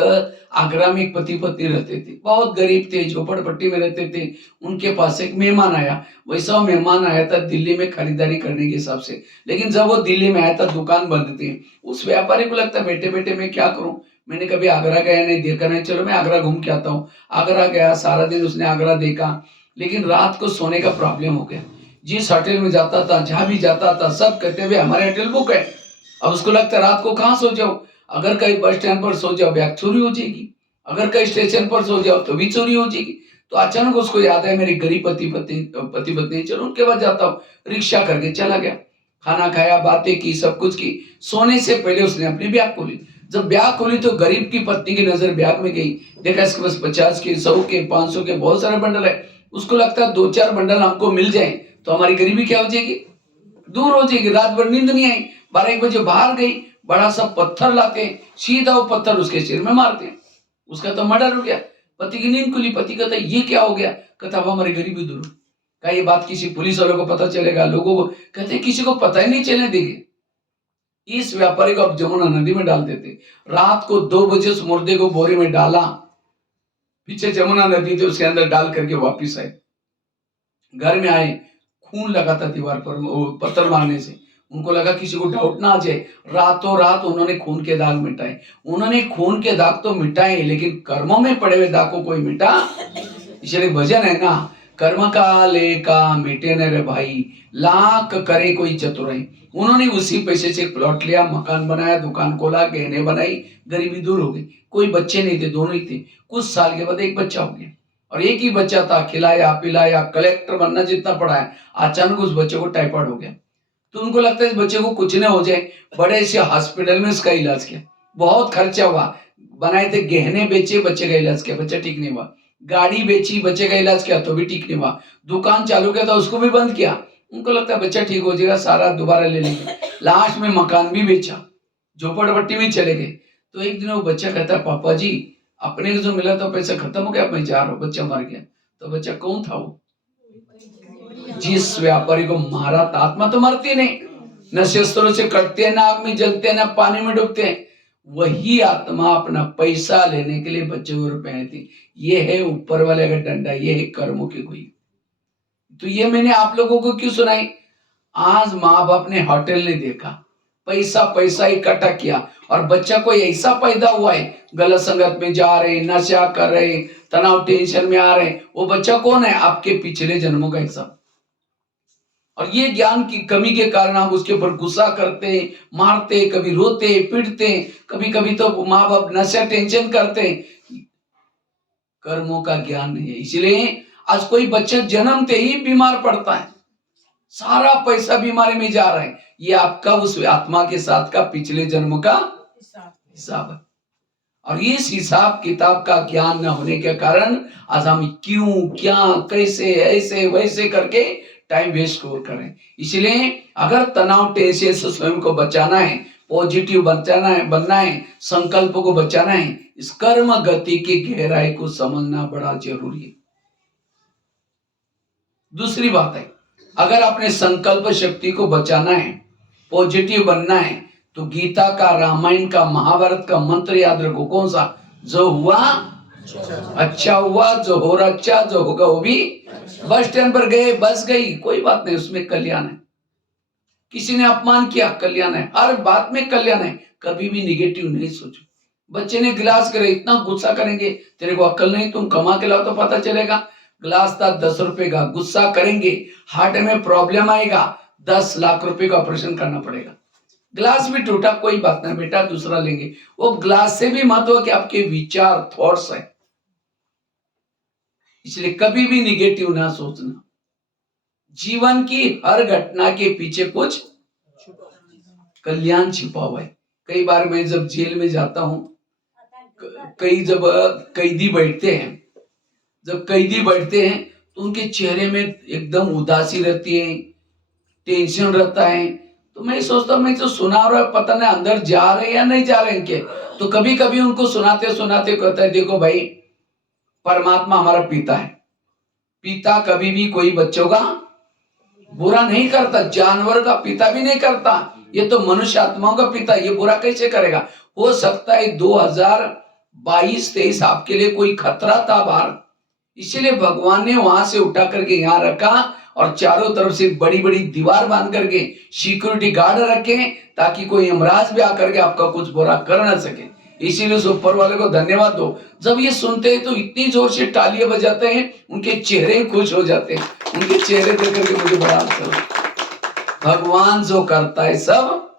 आगरा में एक पति पत्नी रहते थे, बहुत गरीब थे, झोपड़पट्टी में रहते थे। उनके पास एक मेहमान आया। वैसा मेहमान आया था दिल्ली में खरीदारी करने के हिसाब से, लेकिन जब वो दिल्ली में आया था दुकान बंद थी। उस व्यापारी को लगता बैठे बैठे मैं क्या करूं, मैंने कभी आगरा गया नहीं, देखा नहीं, चलो मैं आगरा घूम के आता हूँ। आगरा गया, सारा दिन उसने आगरा देखा, लेकिन रात को सोने का प्रॉब्लम हो गया। जिस होटल में जाता था, जहां भी जाता था, सब कहते हुए हमारे होटल बुक है। अब उसको लगता है रात को कहाँ सो जाओ, अगर कहीं बस स्टैंड पर सो जाओ बैग चोरी हो जाएगी, अगर कहीं स्टेशन पर सो जाओ तो भी चोरी हो जाएगी। तो अचानक उसको याद है मेरी गरीब पति पत्नी, चलो उनके पास जाता हूँ। रिक्शा करके चला गया, खाना खाया, बातें की, सब कुछ की। सोने से पहले उसने अपनी बैग खोली। जब बैग खोली तो गरीब की पत्नी की नजर बैग में गई, देखा इसके पास 50 के, 100 के, 500 के बहुत सारे बंडल है। उसको लगता है 2-4 बंडल हमको मिल जाए तो हमारी गरीबी क्या हो जाएगी, दूर हो जाएगी। रात भर नींद नहीं आई, 12-1 बजे बाहर गई, बड़ा सा पत्थर लाते, सीधा वो पत्थर उसके सिर में मारते, उसका तो मर्डर हो गया। पति की नींद खुली, पति कहता ये क्या हो गया, कहता अब हमारी गरीबी दूर। का ये बात किसी पुलिस वालों को पता चलेगा, लोगों को कहते किसी को पता ही नहीं चलने देंगे। इस व्यापारी को अब जमुना नदी में डाल देते। रात को 2 बजे उस मुर्दे को बोरे में डाला, पीछे जमुना नदी थी, उसके अंदर डाल करके वापिस आए। घर में आए, खून लगा था दीवार पर पत्थर मारने से। उनको लगा किसी को डाउट ना आ जाए, रातों रात उन्होंने खून के दाग मिटाए। उन्होंने खून के दाग तो मिटाए, लेकिन कर्मों में पड़े हुए दाग को कोई मिटा। इसलिए भजन है ना, कर्म काले का मिटे न रे भाई, लाख करे कोई चतुराई। उन्होंने उसी पैसे से प्लॉट लिया, मकान बनाया, दुकान खोला, गहने बनाई, गरीबी दूर हो गई। कोई बच्चे नहीं थे, दोनों ही थे। कुछ साल के बाद एक बच्चा हो गया, और एक ही बच्चा था, खिलाया पिलाया, कलेक्टर बनना जितना पढ़ाया। अचानक उस बच्चे को टाइफाइड हो गया। तो उनको लगता है इस बच्चे को कुछ ना हो जाए, बड़े से हॉस्पिटल में इसका इलाज किया, बहुत खर्चा हुआ। बनाए थे गहने, बेचे, बच्चे का इलाज किया, बच्चा ठीक नहीं हुआ। गाड़ी बेची, बच्चे का इलाज किया तो भी ठीक नहीं हुआ। दुकान चालू किया था, उसको भी बंद किया। उनको लगता है बच्चा ठीक हो जाएगा, सारा दोबारा ले लेंगे। लास्ट में मकान भी बेचा, झोपड़पट्टी में चले गए। तो एक दिन वो बच्चा कहता है पापा जी, अपने को जो मिला था पैसा खत्म हो गया, मैं जा रहा हूँ, बच्चा मर गया। तो बच्चा कौन था? वो जिस व्यापारी को मारा था। आत्मा तो मरती नहीं, न शस्त्रों से कटते हैं, न आग में जलते हैं, न पानी में डूबते हैं। वही आत्मा अपना पैसा लेने के लिए बच्चे को रुपए आई थी। ये है ऊपर वाले का डंडा, ये है कर्मों की हुई। तो ये मैंने आप लोगों को क्यों सुनाई? आज माँ बाप ने होटल नहीं देखा, पैसा पैसा इकट्ठा किया, और बच्चा कोई ऐसा पैदा हुआ है गलत संगत में जा रहे, नशा कर रहे, तनाव टेंशन में आ रहे, वो बच्चा कौन है? आपके पिछले जन्मों का हिस्सा। और ये ज्ञान की कमी के कारण आप उसके ऊपर गुस्सा करते, मारते, कभी रोते पीटते, कभी कभी तो माँ बाप नशा टेंशन करते। कर्मों का ज्ञान नहीं है, इसलिए आज कोई बच्चा जन्मते ही बीमार पड़ता है, सारा पैसा बीमारी में जा रहा है। ये आपका उस आत्मा के साथ का पिछले जन्म का हिसाब है। और इस हिसाब किताब का ज्ञान न होने के कारण आज हम क्यों, क्या, कैसे, ऐसे वैसे करके टाइम वेस्ट करें। इसलिए अगर तनाव टेंशन से स्वयं को बचाना है, पॉजिटिव बनना है, संकल्प को बचाना है, इस कर्म गति की गहराई को समझना बड़ा जरूरी है। दूसरी बात है, अगर अपने संकल्प शक्ति को बचाना है, पॉजिटिव बनना है, तो गीता का, रामायण का, महाभारत का मंत्र याद रखो। कौन सा? जो हुआ अच्छा हुआ, जो हो रहा अच्छा, जो होगा वो भी। बस स्टैंड पर गए, बस गई, कोई बात नहीं, उसमें कल्याण है। किसी ने अपमान किया, कल्याण है, हर बात में कल्याण है। कभी भी निगेटिव नहीं सोचो। बच्चे ने गिलास करे, इतना गुस्सा करेंगे, तेरे को अक्ल नहीं, तुम कमा के लाओ तो पता चलेगा। गिलास था 10 रुपए का, गुस्सा करेंगे, हार्ट में प्रॉब्लम आएगा, 10 लाख रुपए का ऑपरेशन करना पड़ेगा। ग्लास भी टूटा, कोई बात नहीं बेटा, दूसरा लेंगे। वो ग्लास से भी महत्व कि आपके विचार, थॉट्स है। इसलिए कभी भी निगेटिव ना सोचना। जीवन की हर घटना के पीछे कुछ कल्याण छिपा हुआ है। कई बार मैं जब जेल में जाता हूं, जब कैदी बैठते हैं, तो उनके चेहरे में एकदम उदासी रहती है, टेंशन रहता है। तो मैं सोचता हूँ, मैं जो सुना रहा है पता नहीं अंदर जा रहे या नहीं जा रहे इनके। तो कभी कभी उनको सुनाते सुनाते कहता है, देखो भाई, परमात्मा हमारा पिता है। पिता कभी भी कोई बच्चों का बुरा नहीं करता, जानवर का पिता भी नहीं करता। ये तो मनुष्य आत्माओं का पिता, ये बुरा कैसे करेगा? हो सकता है 2022-23 आपके लिए कोई खतरा था बाहर, इसीलिए भगवान ने वहां से उठा करके यहाँ रखा, और चारों तरफ से बड़ी बड़ी दीवार बांध करके सिक्योरिटी गार्ड रखे, ताकि कोई यमराज भी आकर के आपका कुछ बुरा कर ना सके। इसीलिए उस ऊपर वाले को धन्यवाद दो। जब ये सुनते हैं तो इतनी जोर से तालियां बजाते हैं, उनके चेहरे खुश हो जाते हैं। उनके चेहरे देख करके मुझे बड़ा अच्छा लगता। भगवान जो करता है सब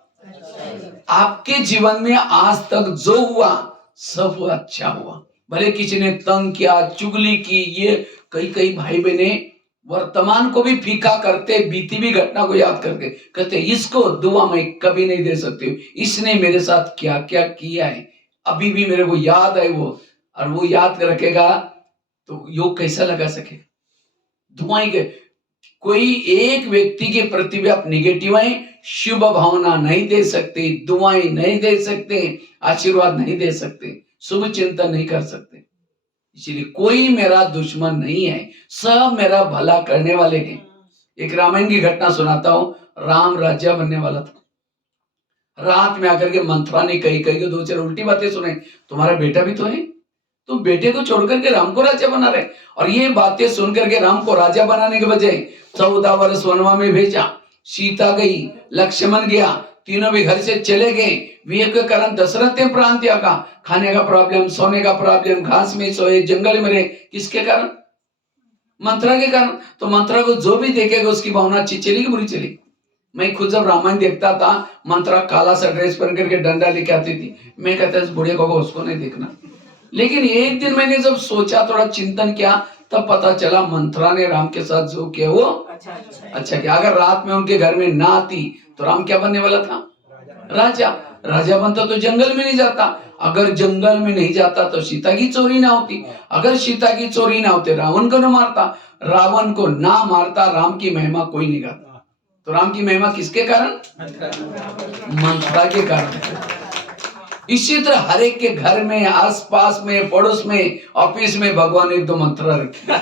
आपके जीवन में आज तक जो हुआ सब अच्छा हुआ। भले किसी ने तंग किया, चुगली की, ये कई भाई बहने वर्तमान को भी फीका करते, बीती भी घटना को याद करके कहते इसको दुआ मैं कभी नहीं दे सकती, इसने मेरे साथ क्या क्या किया है, अभी भी मेरे को याद है वो, और वो याद रखेगा तो योग कैसा लगा सके। दुआएं के कोई एक व्यक्ति के प्रति भी आप निगेटिव है, शुभ भावना नहीं दे सकते, दुआएं नहीं दे सकते, आशीर्वाद नहीं दे सकते, शुभ चिंतन नहीं कर सकते। इसलिए कोई मेरा दुश्मन नहीं है, सब मेरा भला करने वाले हैं। एक रामायण की घटना सुनाता हूं। राम राजा बनने वाला था। रात में आकर के मंथरा ने कही के 2-4 उल्टी बातें सुने, तुम्हारा बेटा भी तो है, तुम बेटे को छोड़ करके राम को राजा बना रहे। और ये बातें सुन करके राम को राजा बनाने के बजाय 14 वर्ष वनवास में भेजा। सीता गई, लक्ष्मण गया, तीनों भी घर से चले गए। वियोग के कारण दशरथ ने प्राण त्यागा। खाने का प्रॉब्लम, सोने का प्रॉब्लम, घास में सोए, जंगल में रहे, किसके कारण? मंत्रा के कारण। तो मंत्रा को जो भी देखेगा उसकी भावना अच्छी चलेगी बुरी चलेगी। मैं खुद जब रामायण देखता था, मंत्रा काला सा ड्रेस पहन करके डंडा लेके आती थी, मैं कहता इस बुढ़े को उसको नहीं देखना। लेकिन एक दिन मैंने जब सोचा, थोड़ा चिंतन किया, तब पता चला मंत्रा ने राम के साथ जो किया वो अच्छा किया। अगर रात में उनके घर में ना आती तो राम क्या बनने वाला था? राजा। राजा बनता तो जंगल में नहीं जाता, अगर जंगल में नहीं जाता तो सीता की चोरी ना होती, अगर सीता की चोरी ना होती रावण को ना मारता, रावण को ना मारता राम की महिमा कोई नहीं गाता। तो राम की महिमा किसके कारण? मंत्रा के कारण। इसी तरह हर एक के घर में, आसपास में, पड़ोस में, ऑफिस में भगवान ने 1-2 मंत्र रखे।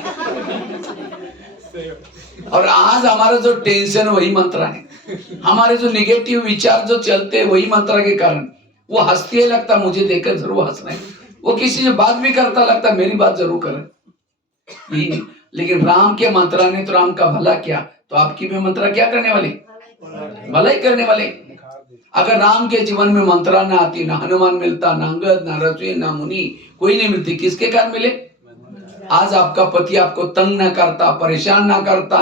और आज हमारा जो टेंशन वही मंत्र है, हमारे जो निगेटिव विचार जो चलते हैं वही मंत्र के कारण। वो हंसती है, लगता मुझे देखकर जरूर हंस रहे हैं, वो किसी से बात भी करता लगता मेरी बात जरूर करे, यही नहीं। लेकिन राम के मंत्रा ने तो राम का भला किया, तो आपकी भी मंत्रा क्या करने वाले? भला ही करने वाले। अगर राम के जीवन में मंत्रा ना आती, ना हनुमान मिलता, ना अंगद, ना रसुई, ना मुनि, कोई नहीं मिलती, किसके कारण मिले? आज आपका पति आपको तंग ना करता, परेशान ना करता,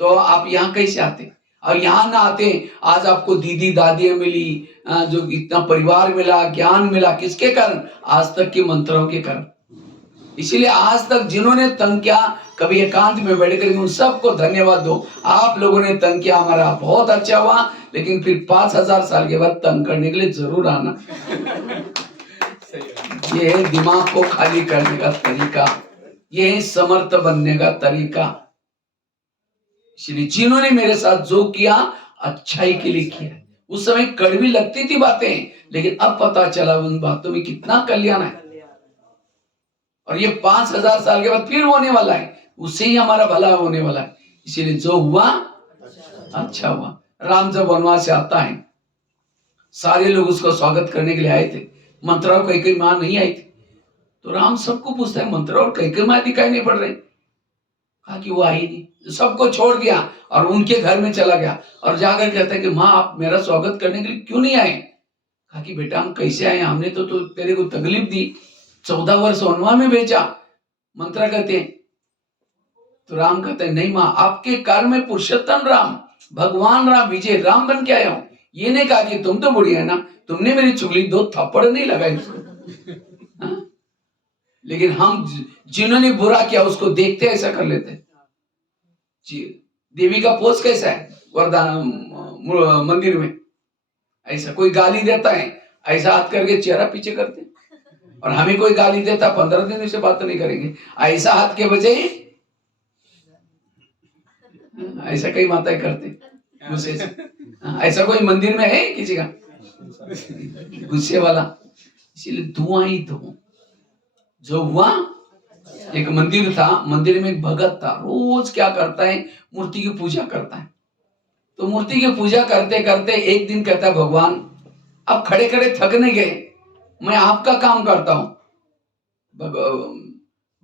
तो आप यहाँ कैसे आते? और यहाँ ना आते, आज आपको दीदी दादियां मिली, जो इतना परिवार मिला, ज्ञान मिला, किसके कारण? आज तक के मंत्रों के कारण। इसीलिए आज तक जिन्होंने तंग किया, कभी एकांत में बैठ कर उन सबको धन्यवाद दो। आप लोगों ने तंग किया, हमारा बहुत अच्छा हुआ, लेकिन फिर 5000 साल के बाद तंग करने के लिए जरूर आना। ये है दिमाग को खाली करने का तरीका, ये है समर्थ बनने का तरीका। इसलिए जिन्होंने मेरे साथ जो किया, अच्छाई के लिए किया। उस समय कड़वी लगती थी बातें, लेकिन अब पता चला उन बातों में कितना कल्याण है। और ये 5000 साल के बाद फिर होने वाला है, उससे ही हमारा भला होने वाला है। इसीलिए जो हुआ अच्छा हुआ। राम जब वनवास से आता है, सारे लोग उसको स्वागत करने के लिए आए थे। मंत्रा और कैकेयी मां नहीं आई थी, तो राम सबको पूछता है मंत्रा और कैकेयी मां दिखाई नहीं पड़ रही। कहा कि वो आई नहीं, सबको छोड़ दिया और उनके घर में चला गया और जाकर कहता है कि माँ आप मेरा स्वागत करने के लिए क्यों नहीं आए? कहा कि बेटा हम कैसे आए, हमने तो तेरे को तकलीफ दी, 14 वर्ष वनवास में भेजा। मंत्रा कहते हैं, तो राम कहते हैं नहीं माँ, आपके कारण में पुरुषोत्तम राम, भगवान राम, विजय राम बन के आया हूं। ये नहीं कहा कि तुम तो बुढ़िया है ना, तुमने मेरी चुगली 2 थप्पड़ नहीं लगाई उसको। हाँ? लेकिन हम जिन्होंने बुरा किया उसको देखते ऐसा कर लेते। देवी का पोज कैसा है वरदान मंदिर में? ऐसा कोई गाली देता है, ऐसा हाथ करके चेहरा पीछे करते। और हमें कोई गाली देता, 15 दिन से बात नहीं करेंगे, ऐसा हाथ के बजाय ऐसा कई माताएं करते गुस्से से। ऐसा कोई मंदिर में है किसी का गुस्से वाला? इसीलिए धुआं ही धुआं। जो हुआ, एक मंदिर था, मंदिर में एक भगत था, रोज क्या करता है, मूर्ति की पूजा करता है। तो मूर्ति की पूजा करते करते एक दिन कहता है भगवान अब खड़े खड़े थक नहीं गए, मैं आपका काम करता हूं।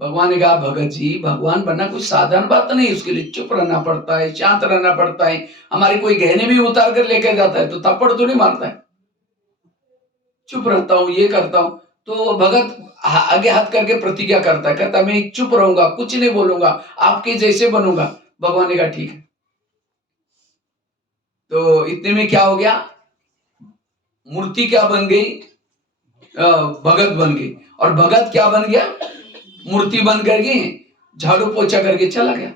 भगवान ने कहा भगत जी, भगवान बनना कुछ साधारण बात नहीं, उसके लिए चुप रहना पड़ता है, शांत रहना पड़ता है। हमारे कोई गहने भी उतार कर लेकर जाता है तो थप्पड़ तो नहीं मारता है, चुप रहता हूं, ये करता हूं। तो भगत आगे हाथ करके प्रतिज्ञा करता है, कहता मैं चुप रहूंगा, कुछ नहीं बोलूंगा, आपके जैसे बनूंगा। भगवान ने कहा ठीक है। तो इतने में क्या हो गया, मूर्ति क्या बन गई, भगत बन गई। और भगत क्या बन गया, मूर्ति बन करके झाड़ू पोछा करके चला गया।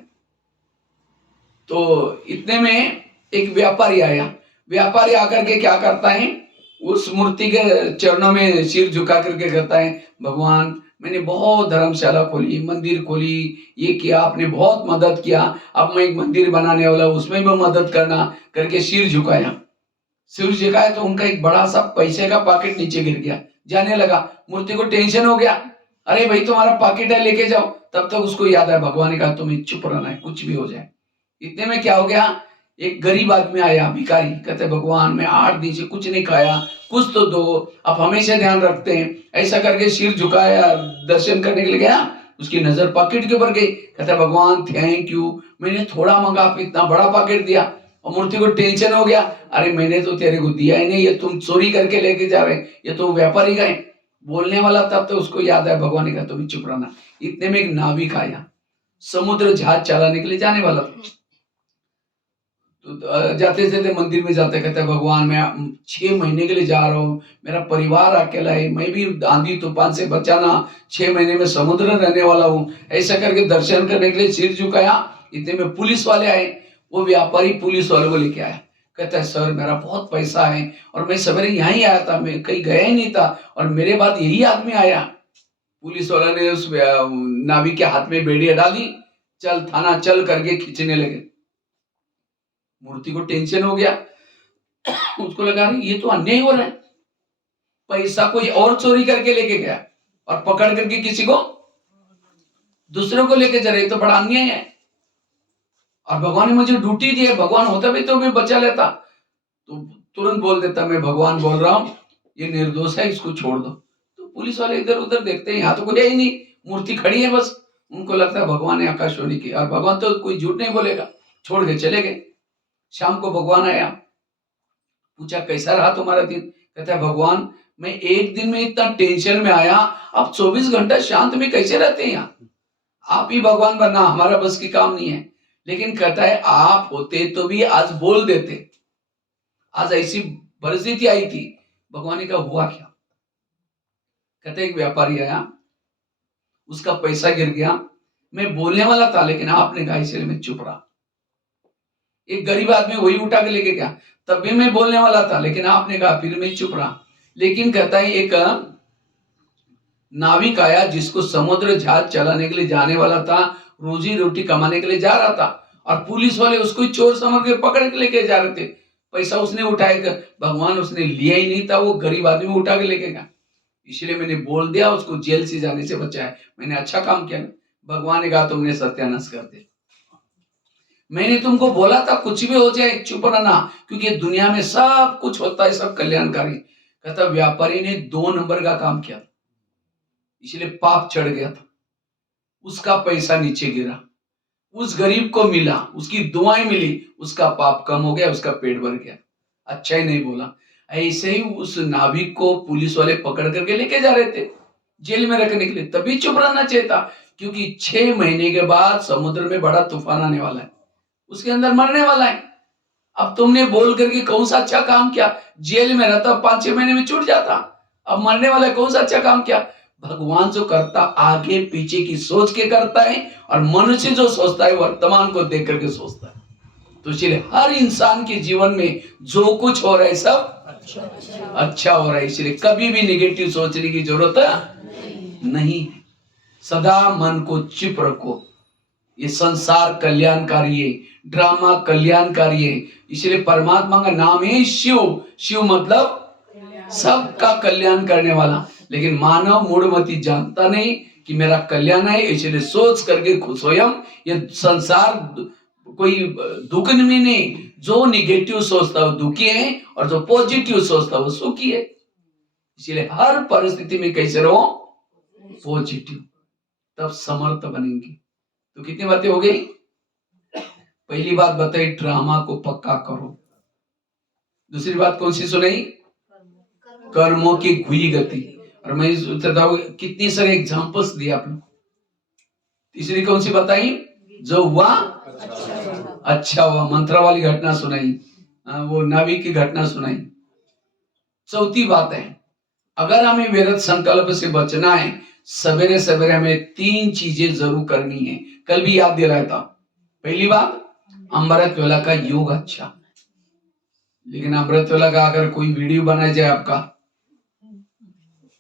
तो इतने में एक व्यापारी आया, व्यापारी आकर के क्या करता है, उस मूर्ति के चरणों में सिर झुका करके कहता है भगवान मैंने बहुत धर्मशाला खोली, मंदिर खोली, ये किया, आपने बहुत मदद किया, अब मैं एक मंदिर बनाने वाला, उसमें भी मदद करना करके सिर झुकाया। सिर झुकाया तो उनका एक बड़ा सा पैसे का पॉकेट नीचे गिर गया, जाने लगा। मूर्ति को टेंशन हो गया, अरे भाई तुम्हारा पॉकेट है लेके जाओ। तब तक उसको याद है भगवान ने कहा तुम्हें चुप रहना है, कुछ भी हो जाए। इतने में क्या हो गया, एक गरीब आदमी आया, भिखारी, कहते भगवान मैं 8 दिन से कुछ नहीं खाया, कुछ तो दो, आप हमेशा ध्यान रखते हैं। ऐसा करके सिर झुकाया, दर्शन करने के लिए गया, उसकी नजर पॉकेट के ऊपर गई। कहता भगवान थैंक यू, मैंने थोड़ा मांगा, आप इतना बड़ा पॉकेट दिया। और मूर्ति को टेंशन हो गया, अरे मैंने तो तेरे को दिया ही नहीं, ये तुम चोरी करके लेके जा रहे, ये तो व्यापारी का है। बोलने वाला तब तो उसको याद है, भगवान ने कहा तुम चुप रहना। इतने में एक नाविक आया, समुद्र जहाज चलाने के लिए जाने वाला था। तो जाते जाते मंदिर में जाते कहते भगवान मैं 6 महीने के लिए जा रहा हूँ, मेरा परिवार अकेला है, मैं भी आंधी तूफान से बचाना, 6 महीने में समुद्र रहने वाला हूँ। ऐसा करके दर्शन करने के लिए सिर झुकाया। इतने में पुलिस वाले आए, वो व्यापारी पुलिस वाले को लेके आया, कहता है सर मेरा बहुत पैसा है और मैं सवेरे यहाँ ही आया था, मैं कहीं गया ही नहीं था और मेरे बाद यही आदमी आया। पुलिस वाला ने उस नाविक के हाथ में बेड़ियां डाली, चल थाना चल करके खींचने लगे। मूर्ति को टेंशन हो गया, उसको लगा ये तो अन्याय हो रहा है, पैसा कोई और चोरी करके लेके गया और पकड़ करके किसी को दूसरे को लेके जा रहे, तो बड़ा अन्याय है। और भगवान ने मुझे ड्यूटी दी है, भगवान होता भी तो मैं बचा लेता। तो तुरंत बोल देता मैं भगवान बोल रहा हूं, ये निर्दोष है, इसको छोड़ दो। तो पुलिस वाले इधर उधर देखते हैं, यहाँ तो कोई है ही नहीं, मूर्ति खड़ी है बस। उनको लगता है भगवान ने आकाशवाणी की, और भगवान तो कोई झूठ नहीं बोलेगा, छोड़ के चले गए। शाम को भगवान आया, पूछा कैसा रहा तुम्हारा दिन? कहता है भगवान मैं एक दिन में इतना टेंशन में आया, आप 24 घंटा शांत में कैसे रहते हैं यहाँ? आप ही भगवान बनना हमारा बस की काम नहीं है। लेकिन कहता है आप होते तो भी आज बोल देते, आज ऐसी परिस्थिति आई थी। भगवान ने कहा हुआ क्या? कहते एक व्यापारी आया, उसका पैसा गिर गया, मैं बोलने वाला था लेकिन आपने कहा इसलिए मैं चुप रहा। एक गरीब आदमी वही उठा के लेके गया, तब भी मैं बोलने वाला था लेकिन आपने कहा, फिर मैं चुप रहा। लेकिन कहता है एक नाविक आया जिसको समुद्र जहाज चलाने के लिए जाने वाला था, रोजी रोटी कमाने के लिए जा रहा था, और पुलिस वाले उसको चोर समझ के पकड़ के लेके जा रहे थे। पैसा उसने उठाया, भगवान उसने लिया ही नहीं था, वो गरीब आदमी उठा के लेके गया। इसलिए मैंने बोल दिया, उसको जेल से जाने से बचाया, मैंने अच्छा काम किया। भगवान ने कहा तुमने सत्यानाश कर दिया। मैंने तुमको बोला था कुछ भी हो जाए चुप रहना, क्योंकि दुनिया में सब कुछ होता है, सब कल्याणकारी। कहता व्यापारी ने 2 नंबर का काम किया, इसलिए पाप चढ़ गया था, उसका पैसा नीचे गिरा, उस गरीब को मिला, उसकी दुआएं मिली, उसका पाप कम हो गया, उसका पेट भर गया, अच्छा ही नहीं बोला। ऐसे ही उस नाविक को पुलिस वाले पकड़ करके लेके जा रहे थे जेल में रखने के लिए, तभी चुप रहना चाहिए था, क्योंकि 6 महीने के बाद समुद्र में बड़ा तूफान आने वाला है, उसके अंदर मरने वाला है। अब तुमने बोल करके कौन सा अच्छा काम किया? जेल में रहता 5-6 महीने में छूट जाता, अब मरने वाला है, कौन सा अच्छा काम किया? भगवान जो करता आगे पीछे की सोच के करता है, और मनुष्य जो सोचता है वर्तमान को देख करके सोचता है। तो इसलिए हर इंसान के जीवन में जो कुछ हो रहा है सब अच्छा हो रहा है, इसलिए कभी भी निगेटिव सोचने की जरूरत नहीं है। सदा मन को चुप रखो, ये संसार कल्याणकारी है, ड्रामा कल्याणकारी है, इसलिए परमात्मा का नाम है शिव। शिव मतलब सबका कल्याण करने वाला। लेकिन मानव मूढ़मती जानता नहीं कि मेरा कल्याण है, इसलिए सोच करके स्वयं ये संसार कोई दुख में नहीं, जो निगेटिव सोचता है दुखी है, और जो पॉजिटिव सोचता है वो सुखी है। इसलिए हर परिस्थिति में कैसे रहो? पॉजिटिव, तब समर्थ बनेंगे। तो कितनी बातें हो गई? पहली बात बताई ड्रामा को पक्का करो। दूसरी बात कौन सी सुनाई? कर्मों की घुई गति, और मैं कितनी सारे एग्जांपल्स दिए आप लोग। तीसरी कौन सी बताई? जो हुआ अच्छा हुआ, मंत्र वाली घटना सुनाई, वो नाविक की घटना सुनाई। चौथी बात है, अगर हमें व्यर्थ संकल्प से बचना है, सवेरे सवेरे हमें 3 चीजें जरूर करनी है। कल भी याद दिलाया था। पहली बात, अमृत वेला का योग अच्छा। लेकिन अमृत वेला का अगर कोई वीडियो बनाया जाए आपका,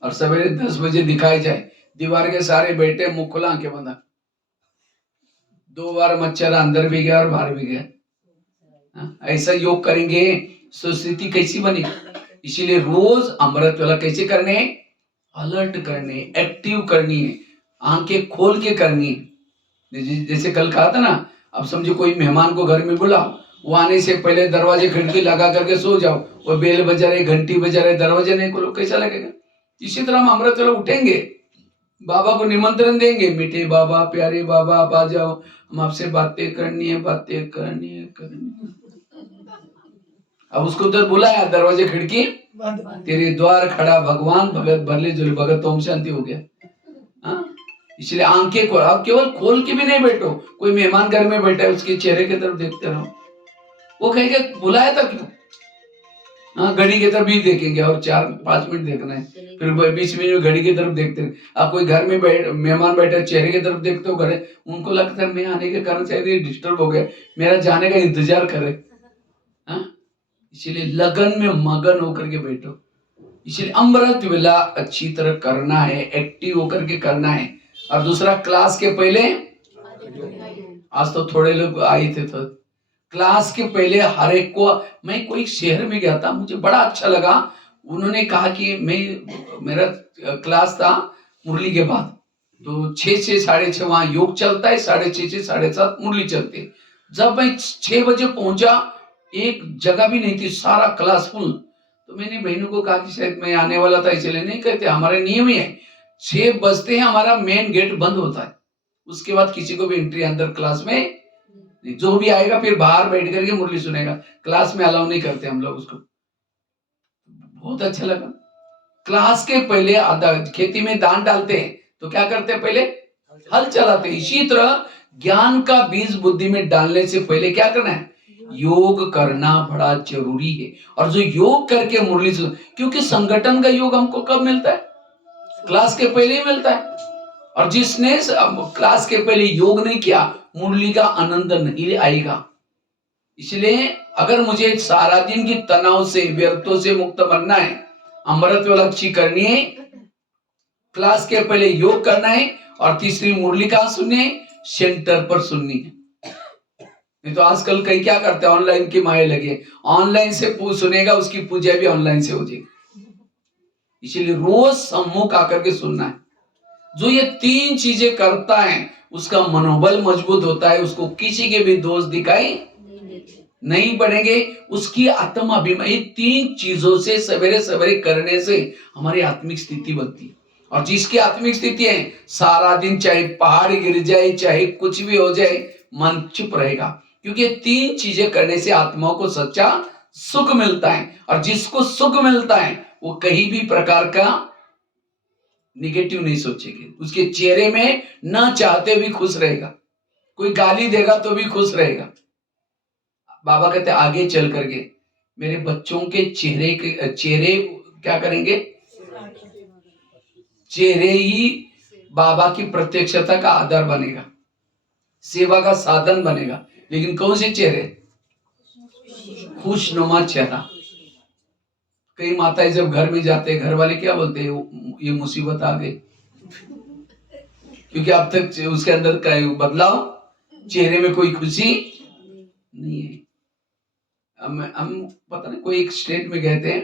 और सवेरे 10 बजे दिखाई जाए, दीवार के सारे बैठे, मुंह खुला, आंखें बंद, 2 बार मच्छर अंदर भी गया और बाहर भी गया, ऐसा योग करेंगे तो स्थिति कैसी बनेगी? इसीलिए रोज अमृत वेला कैसे करने? अलर्ट करने, एक्टिव करनी है, आंखें खोल के करनी है। जैसे कल कहा था ना, अब समझो कोई मेहमान को घर में बुलाओ, वो आने से पहले दरवाजे खिड़की लगा करके सो जाओ, वो बेल बजा रहे, घंटी बजा रहे, दरवाजे नहीं खोलो, कैसा लगेगा? इसी तरह हम अमृत वेला उठेंगे, बाबा को निमंत्रण देंगे, मीठे बाबा, प्यारे बाबा आप आ जाओ, हम आपसे बातें करनी है, बातें करनी है, करनी। अब उसको तो बुलाया, दरवाजे खिड़की तेरे द्वार खड़ा भगवान, भगत भरले जो भगत ओम शांति हो गया। इसलिए आंखें खोल, अब केवल खोल के भी नहीं बैठो, कोई मेहमान घर में बैठा है उसके चेहरे की तरफ देखते रहो, वो कहेगा बुलाया था क्यों? घड़ी की तरफ भी देखेंगे, और 4-5 मिनट देखना है, फिर 20 मिनट घड़ी की तरफ देखते हैं। आप कोई घर में मेहमान बैठे, चेहरे की तरफ देखते हो, घरे उनको लगता है मैं आने के कारण शायद ये डिस्टर्ब हो गया, मेरा जाने का इंतजार करे। इसीलिए लगन में मगन होकर के बैठो। इसलिए अमृत वेला अच्छी तरह करना है, एक्टिव होकर के करना है। और दूसरा, क्लास के पहले, आज तो थोड़े लोग आए थे, तो क्लास के पहले हर एक को, मैं कोई शहर में गया था, मुझे बड़ा अच्छा लगा, उन्होंने कहा कि मेरा क्लास था मुरली के बाद, तो 6 साढ़े 6 वहां योग चलता है, 6:30 से 7:30 मुरली चलती है। जब मैं 6 बजे पहुंचा, एक जगह भी नहीं थी, सारा क्लास फुल। तो मैंने बहनों को कहा कि शायद मैं आने वाला था, इसलिए नहीं कहते, हमारे नियम ही है 6 बजते हैं हमारा मेन गेट बंद होता है, उसके बाद किसी को भी एंट्री अंदर क्लास में, जो भी आएगा फिर बाहर बैठ करके मुरली सुनेगा, क्लास में अलाउ नहीं करते हम लोग उसको। बहुत अच्छा लगा। क्लास के पहले आधा खेती में दान डालते हैं तो क्या करते हैं, पहले हल चलाते हैं। इसी तरह ज्ञान का बीज बुद्धि में डालने से पहले क्या करना है, योग करना बड़ा जरूरी है। और जो योग करके मुरली सुन, क्योंकि संगठन का योग हमको कब मिलता है, क्लास के पहले ही मिलता है। और जिसने क्लास के पहले योग नहीं किया, मुरली का आनंद नहीं आएगा। इसलिए अगर मुझे सारा दिन की तनाव से, व्यर्थों से मुक्त बनना है, अमृत वाली करनी है, क्लास के पहले योग करना है, और तीसरी मुरली कहाँ सुननी है, सेंटर पर सुननी है। नहीं तो आजकल कई क्या करते हैं, ऑनलाइन की माए लगे, ऑनलाइन से सुनेगा, उसकी पूजा भी ऑनलाइन से हो जाएगी। इसीलिए रोज सम्मुख आकर के सुनना है। जो ये तीन चीजें करता है उसका मनोबल मजबूत होता है, उसको किसी के भी दोष दिखाई नहीं पड़ेंगे, उसकी आत्माभिमान। ये तीन चीजों से सवेरे सवेरे करने से हमारी आत्मिक स्थिति बनती है। और जिसकी आत्मिक स्थिति है, सारा दिन चाहे पहाड़ गिर जाए, चाहे कुछ भी हो जाए, मन चुप रहेगा। क्योंकि ये तीन चीजें करने से आत्मा को सच्चा सुख मिलता है। और जिसको सुख मिलता है वो कहीं भी प्रकार का निगेटिव नहीं सोचेंगे, उसके चेहरे में न चाहते भी खुश रहेगा, कोई गाली देगा तो भी खुश रहेगा। बाबा कहते आगे चल करके मेरे बच्चों के चेहरे क्या करेंगे, चेहरे ही बाबा की प्रत्यक्षता का आधार बनेगा, सेवा का साधन बनेगा। लेकिन कौन से चेहरे, खुशनुमा चेहरा। कई माताएं जब घर में जाते हैं, घर वाले क्या बोलते हैं, ये मुसीबत आ गई, क्योंकि अब तक उसके अंदर का बदलाव, चेहरे में कोई खुशी नहीं है। हम पता नहीं कोई एक स्टेट में गए थे,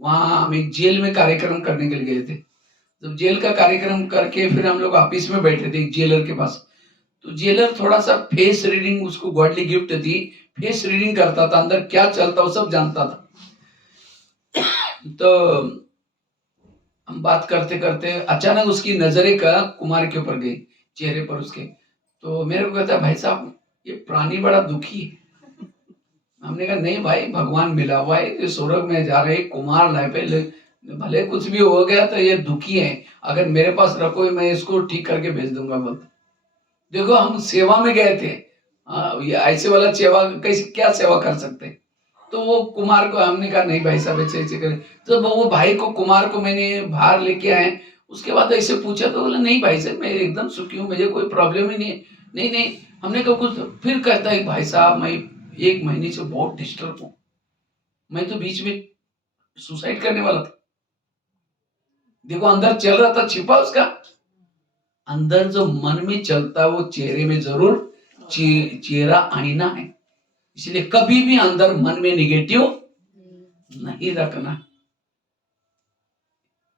वहां हम एक जेल में कार्यक्रम करने के लिए गए थे। जब जेल का कार्यक्रम करके फिर हम लोग ऑफिस में बैठे थे एक जेलर के पास, तो जेलर थोड़ा सा फेस रीडिंग, उसको गॉडली गिफ्ट थी, फेस रीडिंग करता था, अंदर क्या चलता वो सब जानता था। तो हम बात करते करते अचानक उसकी नजरें का कुमार के ऊपर गई, चेहरे पर उसके। तो मेरे को कहता, भाई साहब ये प्राणी बड़ा दुखी है। हमने कहा नहीं भाई, भगवान मिला हुआ है, ये स्वर्ग में जा रहे कुमार लाए पे, भले कुछ भी हो गया तो ये दुखी है, अगर मेरे पास रखो मैं इसको ठीक करके भेज दूंगा। बोल देखो हम सेवा में गए थे, ये ऐसे वाला सेवा कैसे, क्या सेवा कर सकते। तो वो कुमार को हमने कहा नहीं भाई साहब ऐसे ऐसे करें। तो वो भाई को, कुमार को मैंने बाहर लेके आए, उसके बाद ऐसे पूछा तो बोला नहीं भाई साहब मैं एकदम सुखी हूँ, मुझे कोई प्रॉब्लम ही नहीं है। नहीं नहीं, हमने कहा कुछ। फिर कहता है भाई साहब मैं 1 महीने से बहुत डिस्टर्ब हूँ, मैं तो बीच में सुसाइड करने वाला था। देखो अंदर चल रहा था, छिपा उसका अंदर जो मन में चलता है वो चेहरे में जरूर, चेहरा आईना है। इसलिए कभी भी अंदर मन में निगेटिव नहीं रखना,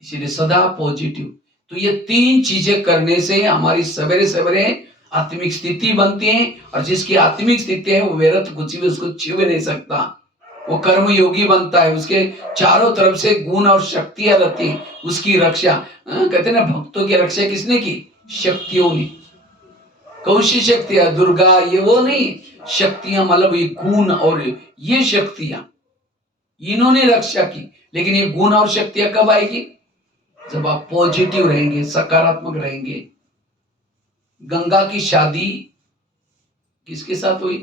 इसलिए सदा पॉजिटिव। तो ये तीन चीजें करने से हमारी सवेरे सवेरे आत्मिक स्थिति बनती है, और जिसकी आत्मिक स्थिति है वो व्यर्थ कुछ भी उसको छू नहीं सकता, वो कर्म योगी बनता है। उसके चारों तरफ से गुण और शक्तियां रहती हैं, उसकी रक्षा। कहते ना भक्तों की रक्षा किसने की, शक्तियों ने। कौन सी शक्तियां, दुर्गा ये वो नहीं, शक्तियां मतलब ये गुण और ये शक्तियां, इन्होंने रक्षा की। लेकिन ये गुण और शक्तियां कब आएगी, जब आप पॉजिटिव रहेंगे, सकारात्मक रहेंगे। गंगा की शादी किसके साथ हुई,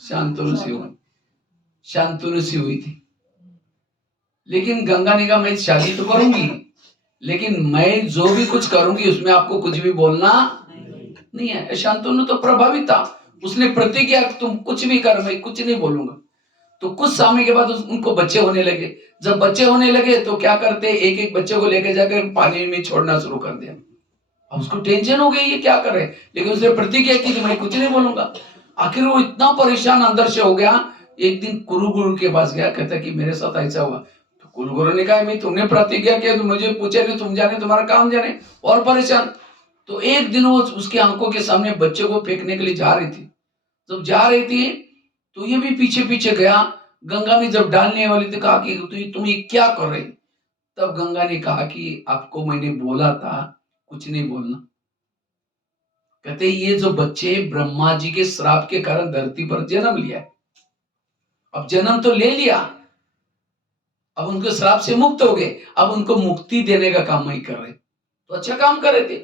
शांतनु से हुई, शांतनु से हुई थी। लेकिन गंगा ने कहा मैं शादी तो करूंगी, लेकिन मैं जो भी कुछ करूंगी उसमें आपको कुछ भी बोलना नहीं है। शांतनु तो प्रभावित था, उसने प्रतिज्ञा तुम कुछ भी कर मैं कुछ नहीं बोलूंगा। तो कुछ समय के बाद उनको बच्चे होने लगे। जब बच्चे होने लगे तो क्या करते, एक एक बच्चे को लेकर जाकर पानी में छोड़ना शुरू कर दिया। अब उसको टेंशन हो गई ये क्या करे, लेकिन उसने प्रतिज्ञा की मैं कुछ नहीं बोलूंगा। आखिर वो इतना परेशान अंदर से हो गया, एक दिन गुरु के पास गया, कहता कि मेरे साथ ऐसा हुआ। तो गुरु ने कहा मैं तुमने प्रतिज्ञा किया, तो मुझे पूछे नहीं, तुम जाने तुम्हारा काम जाने, और परेशान। तो एक दिन वो उसकी आंखों के सामने बच्चे को फेंकने के लिए जा रही थी। जब जा रही थी तो ये भी पीछे पीछे गया। गंगा ने जब डालने वाली थी कहा कि तुम ये क्या कर रहे। तब गंगा ने कहा कि आपको मैंने बोला था कुछ नहीं बोलना। कहते ये जो बच्चे ब्रह्मा जी के श्राप के कारण धरती पर जन्म लिया है, अब जन्म तो ले लिया, अब उनको श्राप से मुक्त हो गए, अब उनको मुक्ति देने का काम नहीं कर रहे, तो अच्छा काम कर रहे थे,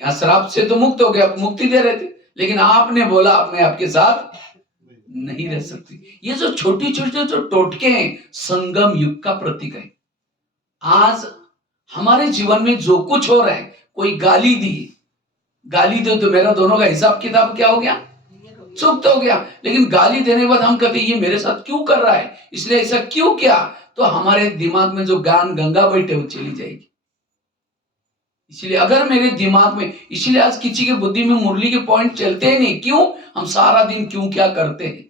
यहाँ श्राप से तो मुक्त हो गए, अब मुक्ति दे रहे थे, लेकिन आपने बोला अब मैं आपके साथ नहीं रह सकती। ये जो छोटी छोटी जो टोटके हैं संगम युग का प्रतीक है। आज हमारे जीवन में जो कुछ हो रहा है, कोई गाली दे तो मेरा दोनों का हिसाब किताब क्या हो गया, चुप तो हो गया, लेकिन गाली देने के बाद हम कहते ये मेरे साथ क्यों कर रहा है, इसलिए ऐसा क्यों किया, तो हमारे दिमाग में जो ज्ञान गंगा बैठे वो चली जाएगी। इसलिए अगर मेरे दिमाग में, इसलिए आज किसी के बुद्धि में मुरली के पॉइंट चलते ही नहीं, क्यों, हम सारा दिन क्यों क्या करते हैं।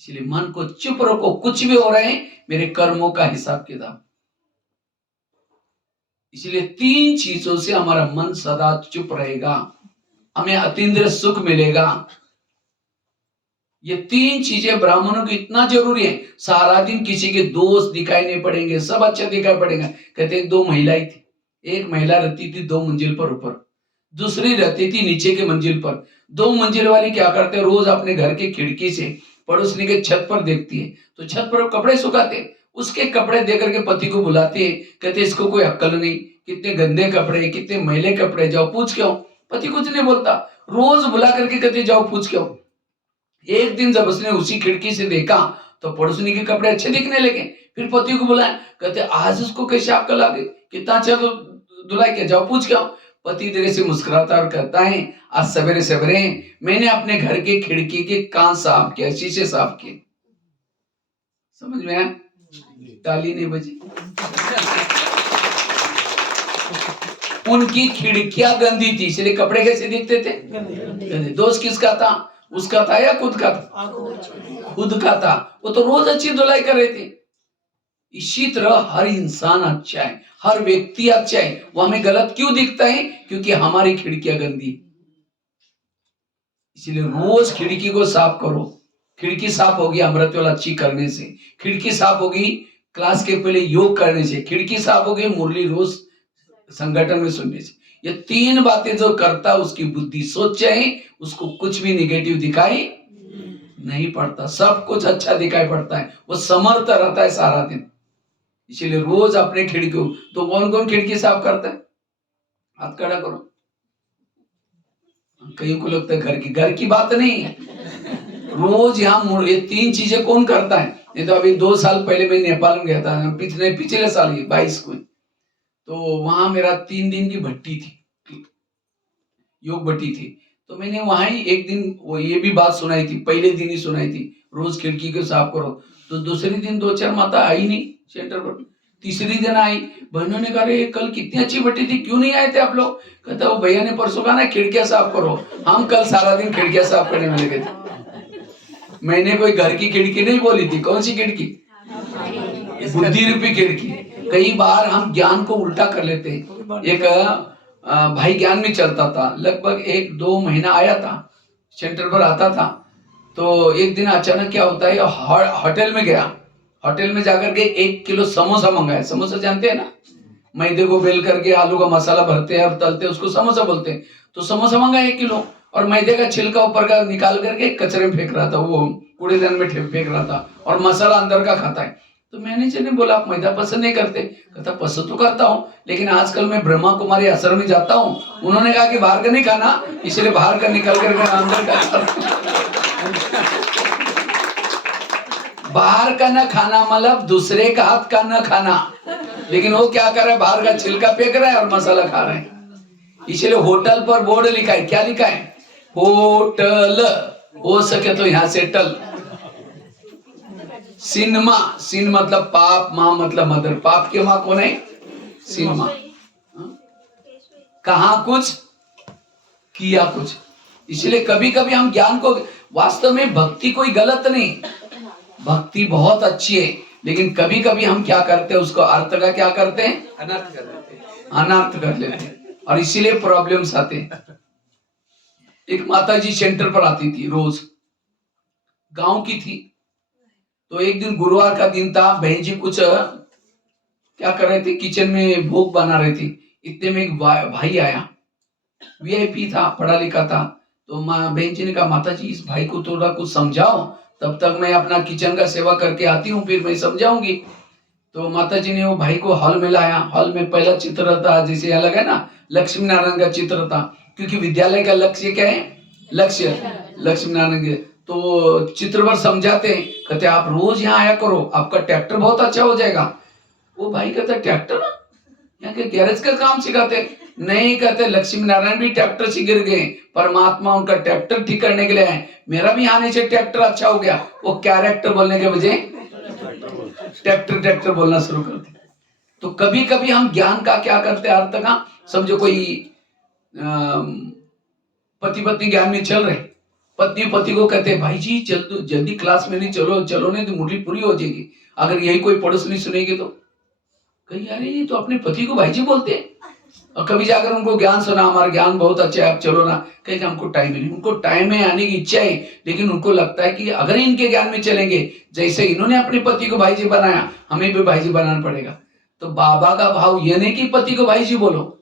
इसलिए मन को चुप रखो, कुछ भी हो रहे हैं मेरे कर्मों का हिसाब किताब। इसलिए 3 चीजों से हमारा मन सदा चुप रहेगा, हमें अतीन्द्रिय सुख मिलेगा। ये 3 चीजें ब्राह्मणों की इतना जरूरी है। सारा दिन किसी के दोष दिखाई नहीं पड़ेंगे, सब अच्छे दिखाई पड़ेगा। कहते 2 महिलाएं थी, एक महिला रहती थी 2 मंजिल पर ऊपर, दूसरी रहती थी नीचे के मंजिल पर। 2 मंजिल वाली क्या करते, रोज अपने घर के खिड़की से पड़ोसनी के छत पर देखती है, तो छत पर कपड़े सुखाते, उसके कपड़े देख करके पति को बुलाती है, कहते इसको कोई अक्ल नहीं, कितने गंदे कपड़े, कितने मैले कपड़े, जाओ पूछ के आओ। पति कुछ नहीं बोलता, रोज बुला करके कहते जाओ पूछ के आओ। एक दिन जब उसने उसी खिड़की से देखा तो पड़ोसनी के कपड़े अच्छे दिखने लगे, फिर पति को बुलाया, कहते आज उसको कैसे अक्ल आ गई, कितना अच्छा तो धुलाई के, जाओ पूछ के आओ। पति धीरे से मुस्कुराता और कहता है आज सवेरे सवेरे मैंने अपने घर के खिड़की के कांच साफ किया, शीशे साफ किए। समझ में आया, ताली नहीं बजी। उनकी खिड़कियां गंदी थी, इसलिए कपड़े कैसे दिखते थे, गंदे। दोष किसका था, उसका था या खुद का था, खुद का था, वो तो रोज अच्छी धुलाई कर रहे थे। इसी तरह हर इंसान अच्छा है, हर व्यक्ति अच्छा है, वो हमें गलत क्यों दिखता है, क्योंकि हमारी खिड़कियां गंदी। इसलिए रोज खिड़की को साफ करो। खिड़की साफ होगी अमृत वाला अच्छी करने से, खिड़की साफ होगी क्लास के पहले योग करने से, खिड़की साफ होगी मुरली रोज संगठन में सुनने से। ये 3 बातें जो करता उसकी बुद्धि सोचे है, उसको कुछ भी निगेटिव दिखाई नहीं पड़ता, सब कुछ अच्छा दिखाई पड़ता है, वो समर्थ रहता है सारा दिन। इसलिए रोज अपने खिड़की, तो कौन कौन खिड़की साफ करता है, हाथ खड़ा करो। कहीं को लगता है घर की बात नहीं है, रोज यहाँ ये 3 चीजें कौन करता है। नहीं तो अभी 2 साल पहले मैं नेपाल में गया था, पिछले साल 22 को, तो वहां मेरा 3 दिन की भट्टी थी, योग भट्टी थी, तो मैंने वहां ही एक दिन वो ये भी बात सुनाई थी, पहले दिन ही सुनाई थी रोज खिड़की को साफ करो। तो दूसरे दिन 2-4 माता आई नहीं सेंटर पर, तीसरी दिन आई, बहनों ने कहा कल कितनी अच्छी भट्टी थी, क्यों नहीं आए थे आप लोग। कहता वो भैया ने परसों कहा ना खिड़कियां साफ करो, हम कल सारा दिन खिड़कियां साफ करने में लगे थे। मैंने कोई घर की खिड़की नहीं बोली थी, कौन सी खिड़की, बुद्धि रूपी खिड़की। कई बार हम ज्ञान को उल्टा कर लेते हैं। एक भाई ज्ञान में चलता था, लगभग 1-2 महीना आया था, सेंटर पर आता था, तो एक दिन अचानक क्या होता है, होटल में गया, होटल में जाकर के 1 किलो समोसा मंगाया। समोसा जानते हैं ना, मैदे को बेल करके आलू का मसाला भरते हैं और तलते हैं, उसको समोसा बोलते हैं। तो समोसा मंगाया 1 किलो, और मैदे का छिलका ऊपर का निकाल करके कचरे में फेंक रहा था, वो कूड़ेदान में फेंक रहा था, और मसाला अंदर का खाता है। तो मैनेजर ने बोला आप मैदा पसंद नहीं करते। कहता पसंद तो करता हूँ, लेकिन आजकल मैं ब्रह्मा कुमारी आश्रम में जाता हूँ, उन्होंने कहा कि बाहर का नहीं खाना, इसलिए बाहर का निकल कर अंदर का बाहर का ना खाना मतलब दूसरे का हाथ का ना खाना, लेकिन वो क्या कर रहा है, बाहर का छिलका फेंक रहा है और मसाला खा रहा है। इसलिए होटल पर बोर्ड लिखा है, क्या लिखा है, होटल, हो सके तो यहाँ से टल। सिनमा, सिन मतलब पाप, माँ मतलब मदर, पाप की माँ कौन है, सिनमा। कहा कुछ किया कुछ। इसलिए कभी कभी हम ज्ञान को, वास्तव में भक्ति कोई गलत नहीं, भक्ति बहुत अच्छी है, लेकिन कभी कभी हम क्या करते हैं, उसको अर्थ का क्या करते हैं, अनर्थ कर देते हैं, अनर्थ कर लेते हैं, और इसीलिए प्रॉब्लम्स आते हैं। एक माता जी सेंटर पर आती थी, रोज गांव की थी। तो एक दिन गुरुवार का दिन था, बहन जी कुछ क्या कर रहे थे, किचन में भोग बना रहे थे। इतने में एक भाई आया, वीआईपी था, पढ़ा लिखा था। तो माँ बहन जी ने कहा माता जी इस भाई को थोड़ा कुछ समझाओ, तब तक मैं अपना किचन का सेवा करके आती हूँ, फिर मैं समझाऊंगी। तो माता जी ने वो भाई को हॉल में लाया। हॉल में पहला चित्र था, जैसे यहाँ लगा ना लक्ष्मी नारायण का चित्र था, क्योंकि विद्यालय का लक्ष्य क्या है? लक्ष्य लक्ष्मी नारायण के। तो चित्र पर समझाते हैं, कहते आप रोज यहाँ आया करो, आपका ट्रैक्टर बहुत अच्छा हो जाएगा। वो भाई कहता ट्रैक्टर, यहाँ के गैरेज का काम सिखाते? नहीं, कहते लक्ष्मी नारायण भी ट्रैक्टर से गिर गए, परमात्मा उनका ट्रैक्टर ठीक करने के लिए आए, मेरा भी आने से ट्रैक्टर अच्छा हो गया। वो कैरेक्टर बोलने के बजाय ट्रैक्टर ट्रैक्टर बोलना शुरू करते। तो कभी कभी हम ज्ञान का क्या करते हैं अर्थ का, समझो कोई पति पत्नी ज्ञान में चल रहे, पत्नी पति को कहते हैं भाई जी जल्दी जल्दी क्लास में नहीं, चलो चलो नहीं तो मुरली पूरी हो जाएगी। अगर यही कोई पड़ोसनी सुनेगी तो कहीं यार ये तो अपने पति को भाई जी बोलते हैं। और कभी जाकर उनको ज्ञान सुना, हमारा ज्ञान बहुत अच्छा है आप चलो ना, कहेंगे हमको टाइम नहीं। उनको टाइम में आने की इच्छा है, लेकिन उनको लगता है कि अगर इनके ज्ञान में चलेंगे, जैसे इन्होंने अपने पति को भाई जी बनाया, हमें भी भाई जी बनाना पड़ेगा। तो बाबा का भाव ये नहीं कि पति को भाई जी बोलो,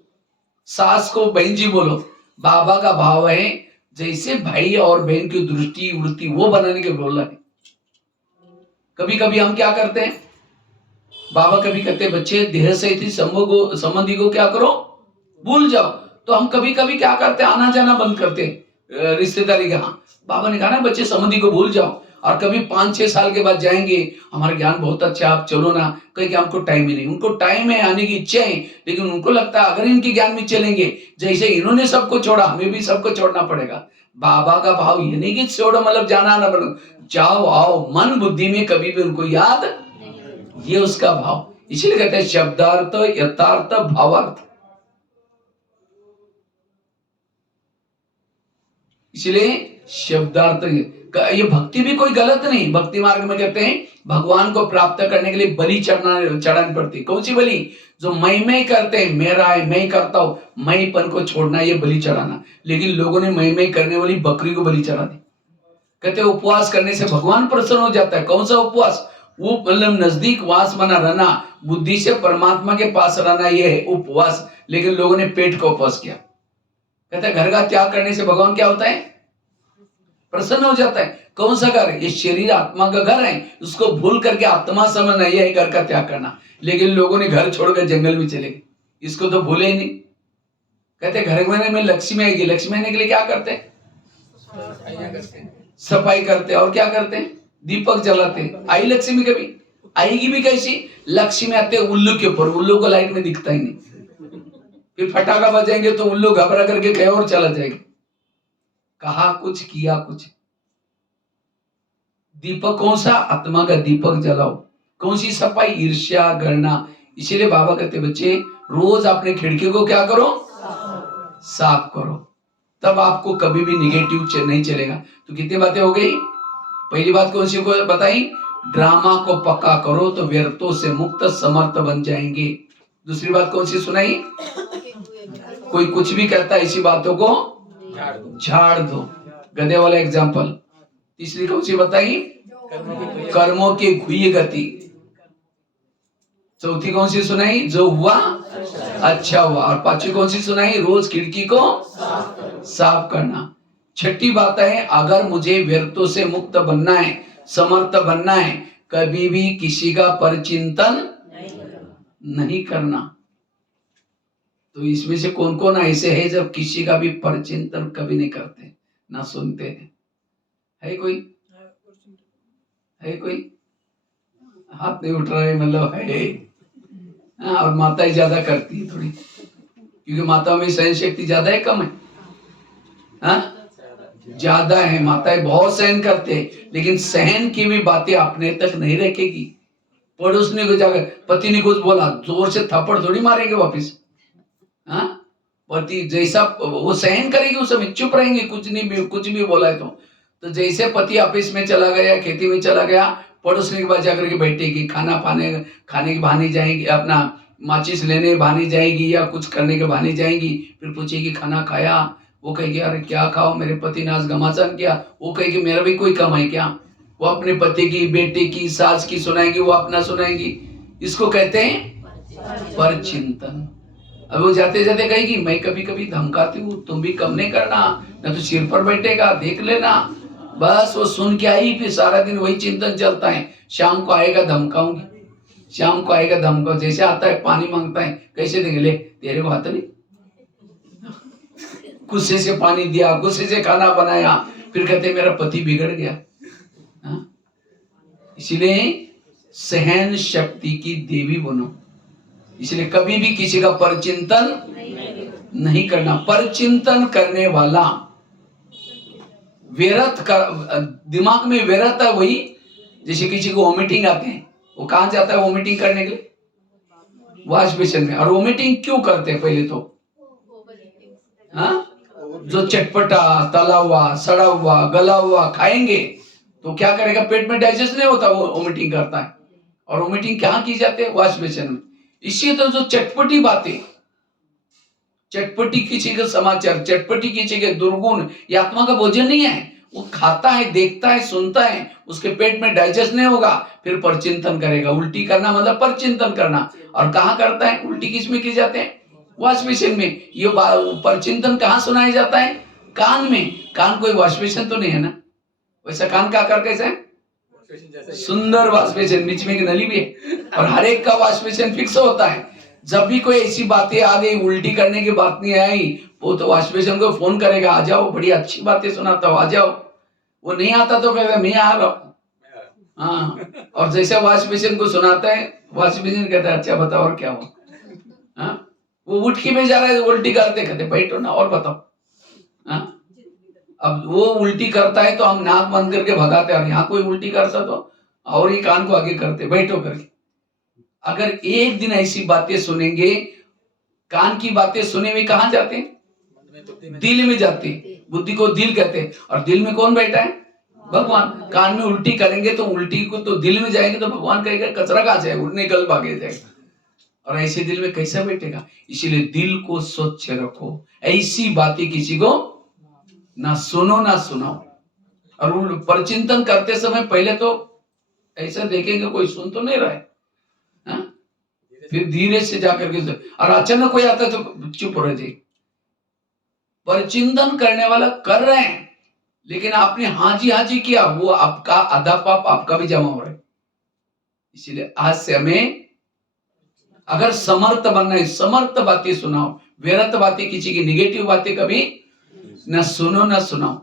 सास को बहन जी बोलो। बाबा का भाव है जैसे भाई और बहन की दृष्टि वृत्ति वो बनाने के बोल रहा है। कभी कभी हम क्या करते हैं, बाबा कभी कहते हैं बच्चे देह से थी संबंधी को क्या करो, भूल जाओ। तो हम कभी कभी क्या करते हैं, आना जाना बंद करते हैं रिश्तेदारी के। हाँ बाबा ने कहा ना बच्चे संबंधी को भूल जाओ, और कभी 5-6 साल के बाद जाएंगे, हमारा ज्ञान बहुत अच्छा आप चलो ना, कहीं हमको टाइम ही नहीं। उनको टाइम है, आने की इच्छा है, लेकिन उनको लगता है अगर इनके ज्ञान में चलेंगे, जैसे इन्होंने सबको छोड़ा हमें भी सबको छोड़ना पड़ेगा। बाबा का भाव ये नहीं कि छोड़ो मतलब जाना ना बनो, जाओ आओ, मन बुद्धि में कभी भी उनको याद, ये उसका भाव। इसलिए कहते हैं शब्दार्थ यथार्थ भावार्थ। इसलिए शब्दार्थ, ये भक्ति भी कोई गलत नहीं। भक्ति मार्ग में कहते हैं भगवान को प्राप्त करने के लिए बलि चढ़ानी पड़ती। कौन सी बलि? जो मैं करते हैं, मेरा है मैं करता हूं, मैंपन को छोड़ना, ये बलि चढ़ाना। लेकिन लोगों ने मैं करने वाली बकरी को बलि चढ़ा दी। कहते उपवास करने से भगवान प्रसन्न हो जाता है। कौन सा उपवास? वो मतलब नजदीक वास बना रहना, बुद्धि से परमात्मा के पास रहना, ये है उपवास। लेकिन लोगों ने पेट का उपवास किया। कहते घर का त्याग करने से भगवान क्या होता है? प्रसन्न हो जाता है। कौन सा घर? ये शरीर आत्मा का घर है, उसको भूल करके आत्मा समझना, यह है घर का त्याग करना। लेकिन लोगों ने घर छोड़कर जंगल में चले गए, इसको तो भूले ही नहीं। कहते घर में लक्ष्मी आएगी, लक्ष्मी आने के लिए क्या करते हैं? सफाई करते और क्या करते हैं? दीपक जलाते। आई लक्ष्मी कभी आएगी भी कैसी? लक्ष्मी आते उल्लू के ऊपर, उल्लू को लाइट में दिखता ही नहीं, फिर फटाका बजाएंगे तो उल्लू घबरा करके कहीं और चला जाएगा। कहा कुछ किया कुछ। दीपक कौन सा? आत्मा का दीपक जलाओ। कौन सी सफाई? ईर्ष्या करना। इसीलिए बाबा कहते बच्चे रोज अपने खिड़की को क्या करो? साफ करो, तब आपको कभी भी निगेटिव नहीं चलेगा। तो कितनी बातें हो गई? पहली बात कौन सी को बताई? ड्रामा को पक्का करो तो व्यर्थों से मुक्त समर्थ बन जाएंगे। दूसरी बात कौन सी सुनाई? कोई कुछ भी कहता है ऐसी बातों को झाड़ दो, गधे वाला एग्जाम्पल। तीसरी कौन सी बताई? कर्मों की खुई गति। चौथी कौन सी सुनाई? जो हुआ अच्छा हुआ। और पांचवी कौन सी सुनाई? रोज खिड़की को साफ करना। छठी बात है अगर मुझे व्यर्थों से मुक्त बनना है, समर्थ बनना है, कभी भी किसी का परचिंतन नहीं करना। तो इसमें से कौन कौन ऐसे है जब किसी का भी परचिंतन कभी नहीं करते, ना सुनते हैं? है कोई? है कोई? हाथ नहीं उठ रहा है, मतलब है। और माताएं ज्यादा करती है थोड़ी, क्योंकि माताओं में सहन शक्ति ज्यादा है कम है? हाँ ज्यादा है। माताएं बहुत सहन करते हैं, लेकिन सहन की भी बातें अपने तक नहीं रखेगी। पड़ोसने को जाकर पति ने कुछ बोला, जोर से थप्पड़ थोड़ी मारेंगे वापिस। हाँ पति जैसा वो सहन करेगी, उस समय चुप रहेंगे, कुछ भी बोला है तो जैसे पति ऑफिस में चला गया, खेती में चला गया, पड़ोसने के पास जाकर के बैठेगी, खाने के बहाने जाएगी, अपना माचिस लेने बहाने जाएगी या कुछ करने के बहाने जाएगी। फिर पूछेगी खाना खाया? वो कहेगी अरे क्या खाओ, मेरे पति ने आज घमासान किया। वो कहेगी मेरा भी कोई कम है क्या? वो अपने पति की, बेटे की, सास की सुनाएगी, वो अपना सुनाएगी। इसको कहते हैं परचिंतन। अब वो जाते जाते कहेगी मैं कभी कभी धमकाती हूँ, तुम भी कम नहीं करना, न तो सिर पर बैठेगा, देख लेना। बस वो सुन के आई, फिर सारा दिन वही चिंतन चलता है। शाम को आएगा धमकाऊंगी, शाम को आएगा धमकाऊ, जैसे आता है पानी मांगता है, कैसे देंगे, ले तेरे को आता नहीं। गुस्से से पानी दिया, गुस्से से खाना बनाया, फिर कहते मेरा पति बिगड़ गया। हाँ? इसलिए सहन शक्ति की देवी बनो। इसलिए कभी भी किसी का परचिंतन नहीं करना। परचिंतन करने वाला व्यर्थ का दिमाग में व्यर्थ है। वही जैसे किसी को वोमिटिंग आते हैं, वो कहां जाता है वोमिटिंग करने के लिए? वॉश बेसिन में। और वोमिटिंग क्यों करते हैं? पहले तो हाँ, जो चटपटा तला हुआ सड़ा हुआ गला हुआ खाएंगे तो क्या करेगा, पेट में डाइजेस्ट नहीं होता, वो वोमिटिंग करता है। और वोमिटिंग कहाँ की जाती है? वॉश बेसिन में। इसी तो जो चटपटी बातें, चटपटी किसी का समाचार, चटपटी किसी के दुर्गुण, ये आत्मा का भोजन नहीं है। वो खाता है, देखता है, सुनता है, उसके पेट में डाइजेस्ट नहीं होगा, फिर परचिंतन करेगा। उल्टी करना मतलब परचिंतन करना। और कहाँ करता है उल्टी? किस में की जाते हैं? वॉश बेसिन में। ये परचिंतन कहाँ सुनाया जाता है? कान में। कान कोई वॉश बेसिन तो नहीं है ना? वैसा कान का आकार कैसा है? सुंदर वॉश बेसिन, बीच में एक नली भी है। और हर एक का वॉश बेसिन फिक्स होता है। जब भी कोई ऐसी बातें आ गई, उल्टी करने की बात नहीं आई, वो तो वॉश बेसिन को फोन करेगा, आ जाओ, बड़ी अच्छी बातें सुनाता हूँ, आ जाओ। वो नहीं आता तो कहेगा मैं आ रहा हूँ। हाँ, और जैसे वॉश बेसिन को सुनाता है, वॉश बेसिन कहता है अच्छा बताओ और क्या हुआ। हाँ, वो उठ के में जा रहा है, उल्टी करते कहते बैठो ना और बताओ। हाँ, अब वो उल्टी करता है तो हम नाक बंद करके भगाते हैं, और यहाँ कोई उल्टी करता तो और ही कान को आगे करते, बैठो करके। अगर एक दिन ऐसी बातें सुनेंगे, कान की बातें सुने हुए कहाँ जाते हैं? दिल में जाते हैं। बुद्धि को दिल कहते हैं। और दिल में कौन बैठा है? भगवान। कान में उल्टी करेंगे तो उल्टी को तो दिल में जाएंगे, तो भगवान कहेगा कचरा कहाँ जाए, उड़ने कल भागे जाएगा। और ऐसे दिल में कैसा बैठेगा? इसीलिए दिल को स्वच्छ रखो। ऐसी बातें किसी को ना सुनो ना सुनाओ। और परचिंतन करते समय पहले तो ऐसा देखेंगे कोई सुन तो नहीं रहा है, हाँ? फिर धीरे से जाकर के, और अचानक कोई आता तो चुप रह जाए। परचिंतन करने वाला कर रहे हैं, लेकिन आपने हाँ जी किया, वो आपका आधा पाप आपका भी जमा हो रहा है। इसीलिए आज से हमें अगर समर्थ बनना है, समर्थ बातें सुनाओ। व्यर्थ बातें, किसी की निगेटिव बातें कभी न सुनो न सुनाओ।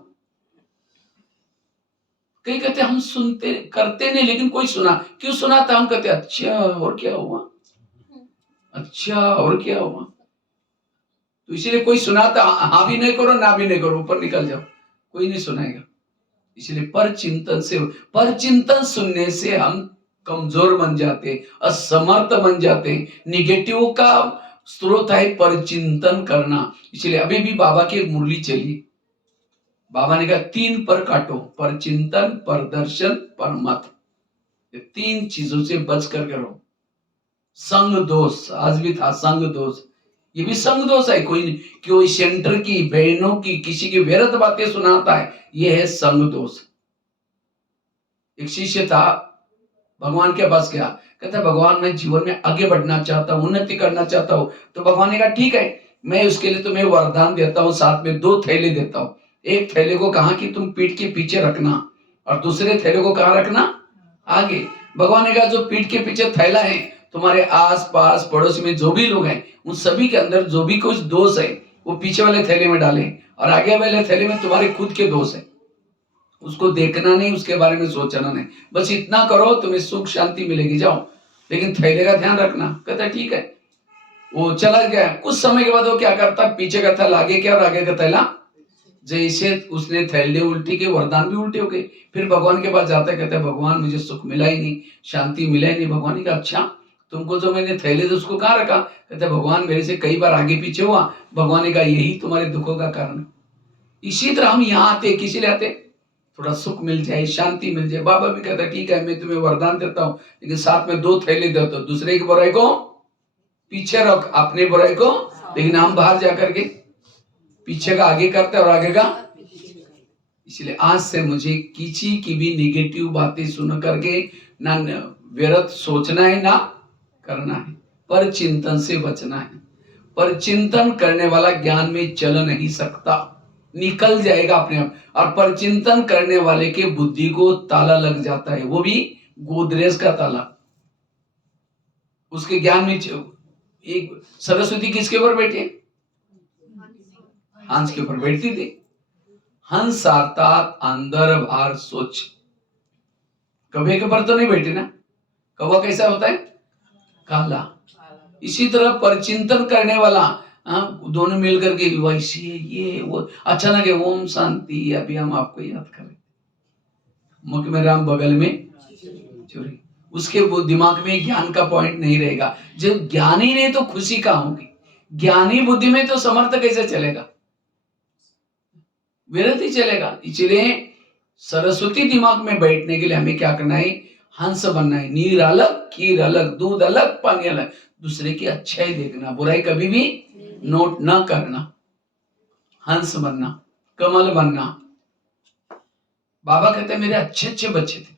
कई कहते हम सुनते करते नहीं, लेकिन कोई सुना, क्यों सुनाता? हम कहते अच्छा और क्या हुआ, अच्छा और क्या हुआ। तो इसीलिए कोई सुनाता, हाँ भी नहीं करो ना भी नहीं करो, ऊपर निकल जाओ, कोई नहीं सुनाएगा। इसलिए परचिंतन सुनने से हम कमजोर बन जाते, असमर्थ बन जाते। निगेटिव का स्रोत है परचिंतन करना। इसलिए अभी भी बाबा की एक मुरली चली, बाबा ने कहा 3 पर काटो, परचिंतन, परदर्शन, परमत। ये 3 चीजों से बच कर करो। संग दोष, आज भी था संग दोष, ये भी संग दोष है। कोई सेंटर की बहनों की किसी की व्यर्थ बातें सुनाता है, ये है संग दोष। एक शिष्य था, भगवान के पास गया, कहता भगवान मैं जीवन में आगे बढ़ना चाहता हूँ, उन्नति करना चाहता हूँ। तो भगवान ने कहा ठीक है, मैं उसके लिए तुम्हें वरदान देता हूँ, साथ में 2 थैले देता हूँ। एक थैले को कहा कि तुम पीठ के पीछे रखना, और दूसरे थैले को कहाँ रखना? आगे। भगवान ने कहा जो पीठ के पीछे थैला है, तुम्हारे आस पास पड़ोस में जो भी लोग हैं, उन सभी के अंदर जो भी कुछ दोष है वो पीछे वाले थैले में डालें, और आगे वाले थैले में तुम्हारे खुद के दोष है। उसको देखना नहीं, उसके बारे में सोचना नहीं, बस इतना करो, तुम्हें सुख शांति मिलेगी, जाओ, लेकिन थैले का ध्यान रखना। कहता ठीक है। वो चला गया। कुछ समय के बाद वो क्या करता, पीछे का थैला आगे क्या और आगे का थैला, जैसे उसने थैले उल्टी के, वरदान भी उल्टे हो गए। फिर भगवान के पास जाता है, कहता है भगवान मुझे सुख मिला ही नहीं, शांति मिला ही नहीं। भगवान ने कहा अच्छा, तुमको जो मैंने थैले थे उसको कहाँ रखा? कहते भगवान मेरे से कई बार आगे पीछे हुआ। भगवान ने कहा यही तुम्हारे दुखों का कारण है। इसी तरह हम यहाँ आते, किसी लिए आते? थोड़ा सुख मिल जाए, शांति मिल जाए। बाबा भी कहता ठीक है, मैं तुम्हें वरदान देता हूँ, लेकिन साथ में 2 थैले देता हूँ। दूसरे की बुराई को पीछे रख, अपने बुराई को, लेकिन हम बाहर जाकर के पीछे का आगे करते और आगे का। इसलिए आज से मुझे किसी की भी निगेटिव बातें सुन करके ना व्यर्थ सोचना है ना करना है, पर चिंतन से बचना है। पर चिंतन करने वाला ज्ञान में चल नहीं सकता, निकल जाएगा अपने आप। और पर चिंतन करने वाले के बुद्धि को ताला लग जाता है, वो भी गोदरेज का ताला। उसके ज्ञान में एक सरस्वती किसके ऊपर बैठी है? हंस के ऊपर बैठती थी। हंस अर्थात अंदर बाहर सोच। कौवे के ऊपर तो नहीं बैठी ना। कौवा कैसा होता है? काला। इसी तरह परचिंतन करने वाला, दोनों मिलकर के वैसे ये वो, अचानक ओम शांति, अभी हम आपको याद करें, मुख में राम बगल में चोरी। उसके वो दिमाग में ज्ञान का पॉइंट नहीं रहेगा। जब ज्ञानी नहीं तो खुशी कहाँ होगी? ज्ञानी बुद्धि में तो समर्थ कैसे चलेगा? विरत ही चलेगा। इसलिए सरस्वती दिमाग में बैठने के लिए हमें क्या करना है? हंस बनना है। नीर अलग, खीर अलग, दूध अलग, पानी अलग। दूसरे की अच्छाई देखना, बुराई कभी भी नोट ना करना। हंस बनना, कमल बनना। बाबा कहते हैं मेरे अच्छे अच्छे बच्चे थे,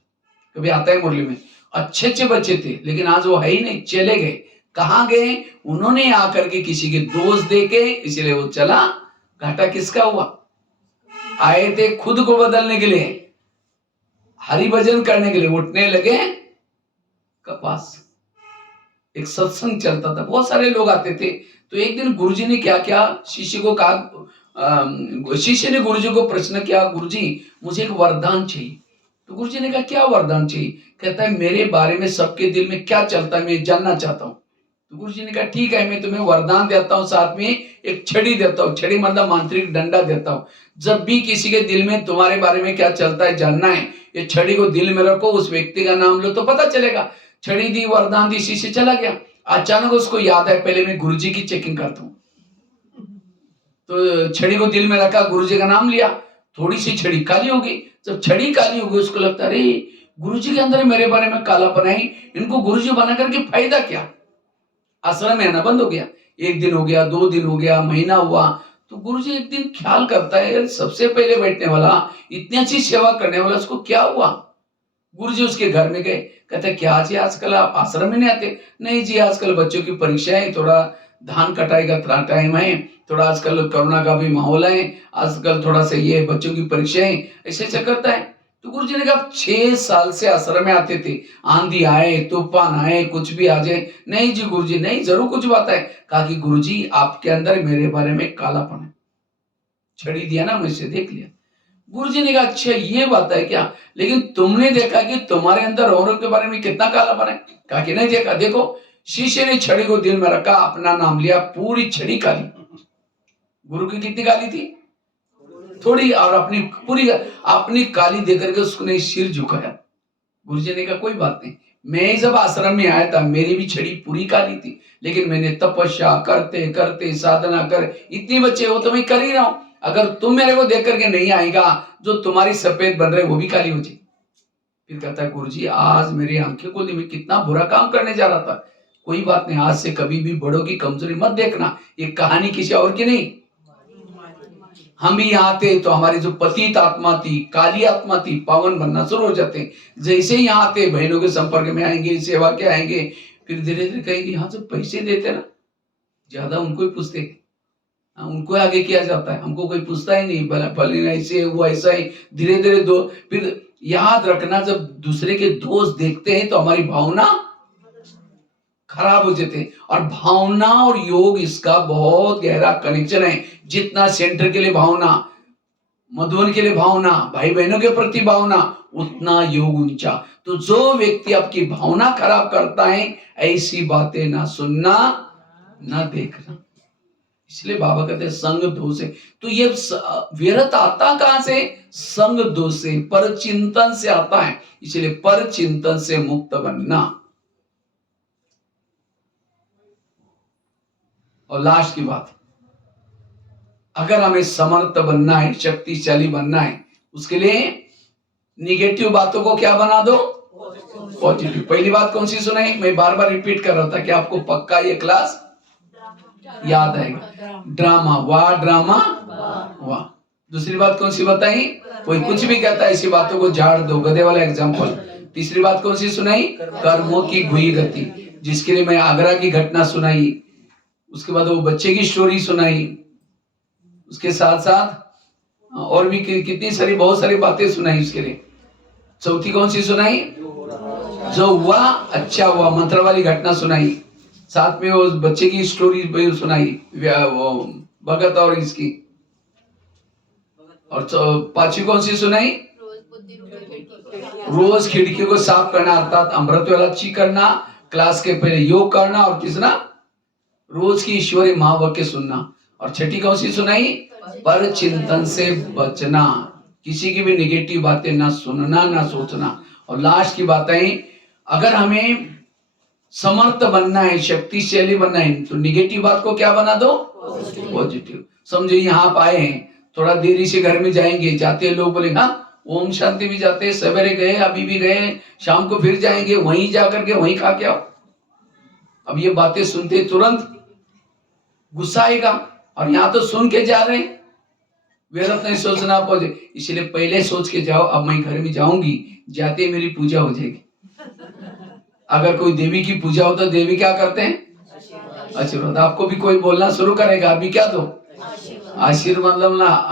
कभी आता है मुरली में, अच्छे अच्छे बच्चे थे, लेकिन आज वो है ही नहीं, चले गए। कहाँ गए? उन्होंने आकर के किसी के दोष देके, इसलिए वो चला। घाटा किसका हुआ? आए थे खुद को बदलने के लिए, हरि भजन करने के लिए, उठने लगे कपास। एक सत्संग चलता था, बहुत सारे लोग आते थे। तो एक दिन गुरुजी ने क्या क्या शिष्य को कहा, शिष्य ने गुरुजी को प्रश्न किया, गुरुजी मुझे एक वरदान चाहिए। तो गुरुजी ने कहा क्या वरदान चाहिए? कहता है मेरे बारे में सबके दिल में क्या चलता है मैं जानना चाहता हूँ। तो गुरुजी ने कहा ठीक है, मैं तुम्हें वरदान देता हूँ, साथ में एक छड़ी देता हूँ। छड़ी मतलब मांत्रिक डंडा देता हूँ। जब भी किसी के दिल में तुम्हारे बारे में क्या चलता है जानना है, ये छड़ी को दिल में रखो, उस व्यक्ति का नाम लो तो पता चलेगा। छड़ी दी, वरदान दी, शिष्य चला गया। अचानक उसको याद है पहले मैं गुरुजी की चेकिंग करता हूँ। तो छड़ी को दिल में रखा, गुरुजी का नाम लिया, थोड़ी सी छड़ी काली होगी। जब छड़ी काली होगी उसको लगता है अरे गुरुजी के अंदर मेरे बारे में कालापन है, इनको गुरुजी बना करके फायदा क्या? आश्रम में आना बंद हो गया। एक दिन हो गया, 2 दिन हो गया, महीना हुआ। तो गुरुजी एक दिन ख्याल करता है सबसे पहले बैठने वाला, इतनी अच्छी सेवा करने वाला, उसको क्या हुआ? गुरुजी उसके घर में गए, कहते क्या जी आजकल आप आश्रम में नहीं आते? नहीं जी आजकल बच्चों की परीक्षा है, थोड़ा धान कटाई का टाइम है, थोड़ा आजकल कोरोना का भी माहौल है, आजकल थोड़ा सा ये बच्चों की परीक्षा है, ऐसे ऐसे करता है। तो गुरुजी ने कहा 6 साल से आश्रम में आते थे, आंधी आए, तूफान आए, कुछ भी आ जाए। नहीं जी गुरुजी, नहीं जरूर कुछ बात है। कहा कि गुरुजी आपके अंदर मेरे बारे में कालापन है। छड़ी दिया ना, मुझसे देख लिया। गुरुजी ने कहा अच्छा ये बात है क्या? लेकिन तुमने देखा कि तुम्हारे अंदर औरों के बारे में कितना कालापन है? कहा कि नहीं देखा। देखो शीशे ने छड़ी को दिल में रखा, अपना नाम लिया, पूरी छड़ी काली। गुरु की कितनी काली थी? थोड़ी। और अपनी पूरी अपनी काली देकर के उसने सिर झुकाया। गुरुजी ने कहा कोई बात नहीं, मैं जब आश्रम में आया था मेरी भी छड़ी पूरी काली थी, लेकिन मैंने तपस्या करते करते साधना कर इतनी बच्चे हो तो मैं कर ही रहा हूं। अगर तुम मेरे को देख करके नहीं आएगा, जो तुम्हारी सफेद बन रहे वो भी काली हो जाए। फिर कहता है गुरुजी आज मेरी आंखें खोली, मैं कितना बुरा काम करने जा रहा था। कोई बात नहीं, आज से कभी भी बड़ों की कमजोरी मत देखना, ये कहानी किसी और की नहीं। हम भी यहाँ थे तो हमारी जो पतित आत्मा थी, काली आत्मा थी, पावन बनना शुरू हो जाते। जैसे ही यहाँ आते बहनों के संपर्क में आएंगे, सेवा के आएंगे, फिर धीरे धीरे कहेंगे यहाँ जो पैसे देते ना ज्यादा उनको ही पूछते, उनको आगे किया जाता है, हमको कोई पूछता ही नहीं। भले ऐसे वो ऐसा ही धीरे धीरे दो। फिर याद रखना जब दूसरे के दोष देखते हैं तो हमारी भावना खराब हो जाते हैं। और भावना और योग इसका बहुत गहरा कनेक्शन है। जितना सेंटर के लिए भावना, मधुबन के लिए भावना, भाई बहनों के प्रति भावना, उतना योग ऊंचा। तो जो व्यक्ति आपकी भावना खराब करता है ऐसी बातें ना सुनना ना देखना। इसलिए बाबा कहते हैं संग दोष से। तो ये विरत आता कहां से? संग दोष से, पर चिंतन से आता है। इसलिए पर चिंतन से मुक्त बनना। और लास्ट की बात, अगर हमें समर्थ बनना है, शक्तिशाली बनना है, उसके लिए निगेटिव बातों को क्या बना दो? पॉजिटिव। पहली बात कौन सी सुनाई? मैं बार बार रिपीट कर रहा था कि आपको पक्का ये क्लास याद आएगा। ड्रामा, वाह ड्रामा वाह। दूसरी बात कौन सी बताई? कोई कुछ भी कहता है ऐसी बातों को झाड़ दो, गधे वाला एग्जाम्पल। तीसरी बात कौन सी सुनाई? कर्मों की घुई गति, जिसके लिए मैं आगरा की घटना सुनाई। उसके बाद वो बच्चे की स्टोरी सुनाई, उसके साथ साथ और भी कितनी सारी बहुत सारी बातें सुनाई उसके लिए। चौथी कौन सी सुनाई? जो हुआ अच्छा हुआ, मंत्र वाली घटना सुनाई, साथ में उस बच्चे की स्टोरी भी सुनाई, वो भगत और इसकी। और पांचवी कौन सी सुनाई? रोज खिड़की को साफ करना, अर्थात अमृत वेला अच्छी करना, क्लास के पहले योग करना, और तीसरा रोज की ईश्वरी महावाक्य सुनना। और छठी कौन सी सुनाई? पर चिंतन से बचना, किसी की भी निगेटिव बातें ना सुनना ना सोचना। और लास्ट की बातें, अगर हमें समर्थ बनना है, शक्तिशाली बनना है, तो निगेटिव बात को क्या बना दो? पॉजिटिव। समझो यहाँ आप आए हैं, थोड़ा देरी से घर में जाएंगे, जाते लोग बोलेंगे हाँ ओम शांति भी जाते, सवेरे गए, अभी भी गए, शाम को फिर जाएंगे, वहीं जाकर के वहीं खा के आओ। अब ये बातें सुनते तुरंत गुस्सा आएगा, और यहाँ तो सुन के जा रहे हैं, व्यर्थ नहीं सोचना पॉजिटिव। इसलिए पहले सोच के जाओ, अब मैं घर में जाऊंगी, जाते मेरी पूजा हो जाएगी। अगर कोई देवी की पूजा हो तो देवी क्या करते हैं? आशीर्वाद। आपको भी कोई बोलना शुरू करेगा, अभी क्या दो? आशीर्वाद।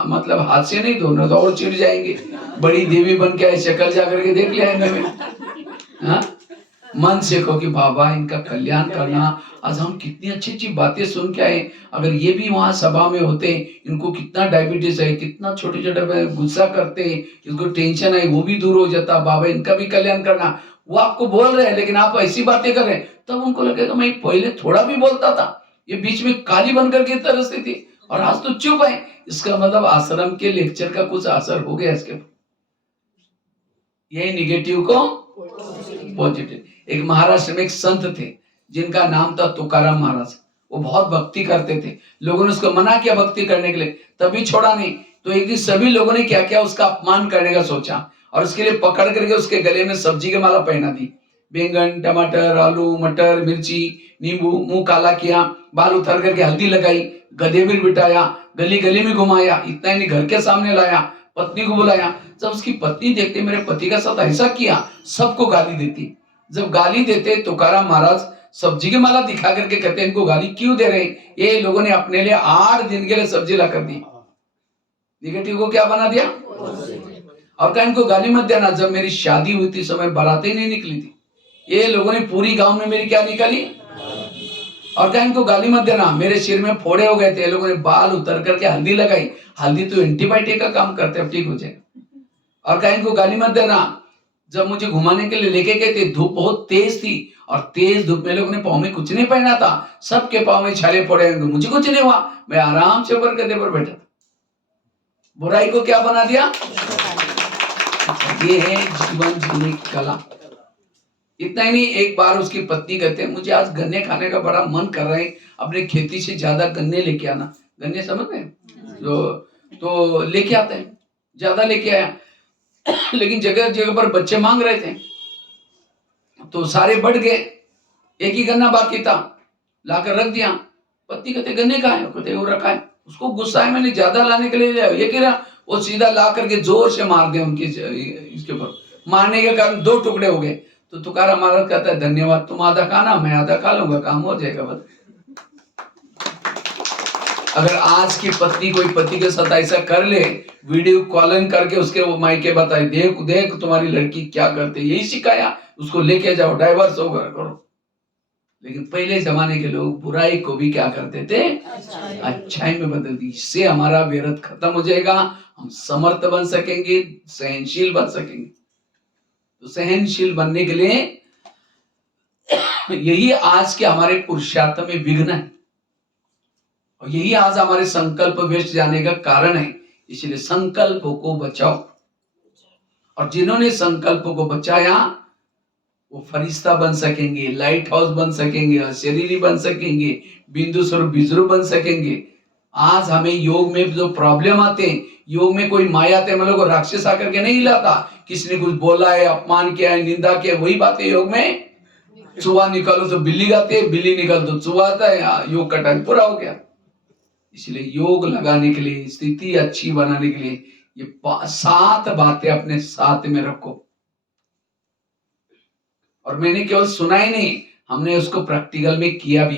मतलब हाथ से नहीं दो, ना तो और चिढ़ जाएंगे। बड़ी देवी बन के आए, शक्ल जाकर के देख लिया है हाँ? मन से कहो कि बाबा इनका कल्याण करना। आज हम कितनी अच्छी अच्छी बातें सुन के आए, अगर ये भी वहां सभा में होते, इनको कितना डायबिटीज है, कितना छोटे छोटे गुस्सा करते, इनको टेंशन है, वो भी दूर हो जाता। बाबा इनका भी कल्याण करना। वो आपको बोल रहे हैं, लेकिन आप ऐसी बातें कर रहे हैं, तब उनको लगेगा मैं पहले थोड़ा भी बोलता था, ये बीच में काली बनकर के तरसती थी, और आज तो चुप है। इसका मतलब आश्रम के लेक्चर का कुछ असर हो गया इसके। यही निगेटिव को पॉजिटिव। एक महाराष्ट्र में एक संत थे जिनका नाम था तुकाराम महाराज। वो बहुत भक्ति करते थे, लोगों ने उसको मना किया भक्ति करने के लिए, तभी छोड़ा नहीं। तो एक दिन सभी लोगों ने क्या किया, उसका अपमान करने का सोचा, और उसके लिए पकड़ करके उसके गले में सब्जी की माला पहना दी। बैंगन, टमाटर, आलू, मटर, मिर्ची, नींबू, मुंह काला किया, बाल उतर करके हल्दी लगाई, गधे भी बिठाया, गली गली में घुमाया, इतना ही नहीं घर के सामने लाया, पत्नी को बुलाया। जब उसकी पत्नी देखते मेरे पति का साथ ऐसा किया, सबको गाली देती। जब गाली देते तुकाराम महाराज सब्जी की माला दिखा करके कहते इनको गाली क्यों दे रहे हैं? ये लोगों ने अपने लिए 8 दिन के लिए सब्जी ला कर दी। निगेटिव को क्या बना दिया? और कहा इनको गाली मत देना। जब मेरी शादी हुई थी, समय बारातें नहीं निकली थी, ये लोगों ने पूरी गांव में मेरी क्या निकाली, और कहा इनको गाली मत देना। मेरे सिर में फोड़े हो गए थे, लोगों ने बाल उतर करके हल्दी लगाई। हल्दी तो एंटीबायोटिक का काम करते, अब ठीक हो जाए। और कहा इनको गाली मत देना। जब मुझे घुमाने के लिए लेके गए थे, धूप बहुत तेज थी, और तेज धूप में लोगों ने पाँव में कुछ नहीं पहना था, सबके पाँव में छाले पड़े, मुझे कुछ नहीं हुआ, मैं आराम से ऊपर गधे पर बैठा था। बुराई को क्या बना दिया? ये है जीवन जीने की कला। इतना ही नहीं, एक बार उसकी पत्नी कहते हैं मुझे आज गन्ने खाने का बड़ा मन कर रहा है, अपने खेती से ज्यादा गन्ने लेके आना। गन्ने समझ में तो लेके आते हैं, ज्यादा लेके आया। लेकिन जगह जगह पर बच्चे मांग रहे थे, तो सारे बढ़ गए, एक ही गन्ना बाकी था, लाकर रख दिया। पत्नी कहते गन्ने का है? कहते वो रखा है। उसको गुस्सा है, मैंने ज्यादा लाने के लिए लिया। ये कह रहा, वो सीधा ला करके जोर से मार दिया उनके इसके ऊपर। मारने के कारण 2 टुकड़े हो गए। तो तुकाराम महाराज कहता है धन्यवाद, तुम आधा खाना, मैं आधा खा लूंगा, काम हो जाएगा बस। अगर आज की पत्नी कोई पति के साथ ऐसा कर ले, वीडियो कॉलिंग करके उसके वो मायके बताए, देख देख तुम्हारी लड़की क्या करते, यही सिखाया, उसको लेके जाओ, डाइवर्स हो करो। लेकिन पहले जमाने के लोग बुराई को भी क्या करते थे? अच्छाई में बदल दी। इससे हमारा व्यर्थ खत्म हो जाएगा, हम समर्थ बन सकेंगे, सहनशील बन सकेंगे। तो सहनशील बनने के लिए यही आज के हमारे पुरुषार्थ में विघ्न है, और यही आज हमारे संकल्प व्यस्त जाने का कारण है। इसलिए संकल्पों को बचाओ, और जिन्होंने संकल्पों को बचाया वो फरिश्ता बन सकेंगे, लाइट हाउस बन सकेंगे, शरीरी बन सकेंगे, बिंदु स्वरूप बिजरू बन सकेंगे। आज हमें योग में जो प्रॉब्लम आते हैं, योग में कोई माया आते मतलब को राक्षस आकर के नहीं लाता, किसी ने कुछ बोला है, अपमान किया है, निंदा किया, वही बातें योग में। चूहा निकालो तो बिल्ली गाती है, बिल्ली निकालो तो चूहा आता है, योग का टाइम पूरा हो गया। इसलिए योग लगाने के लिए, स्थिति अच्छी बनाने के लिए ये 7 बातें अपने साथ में रखो। और मैंने केवल सुना ही नहीं, हमने उसको प्रैक्टिकल में किया भी।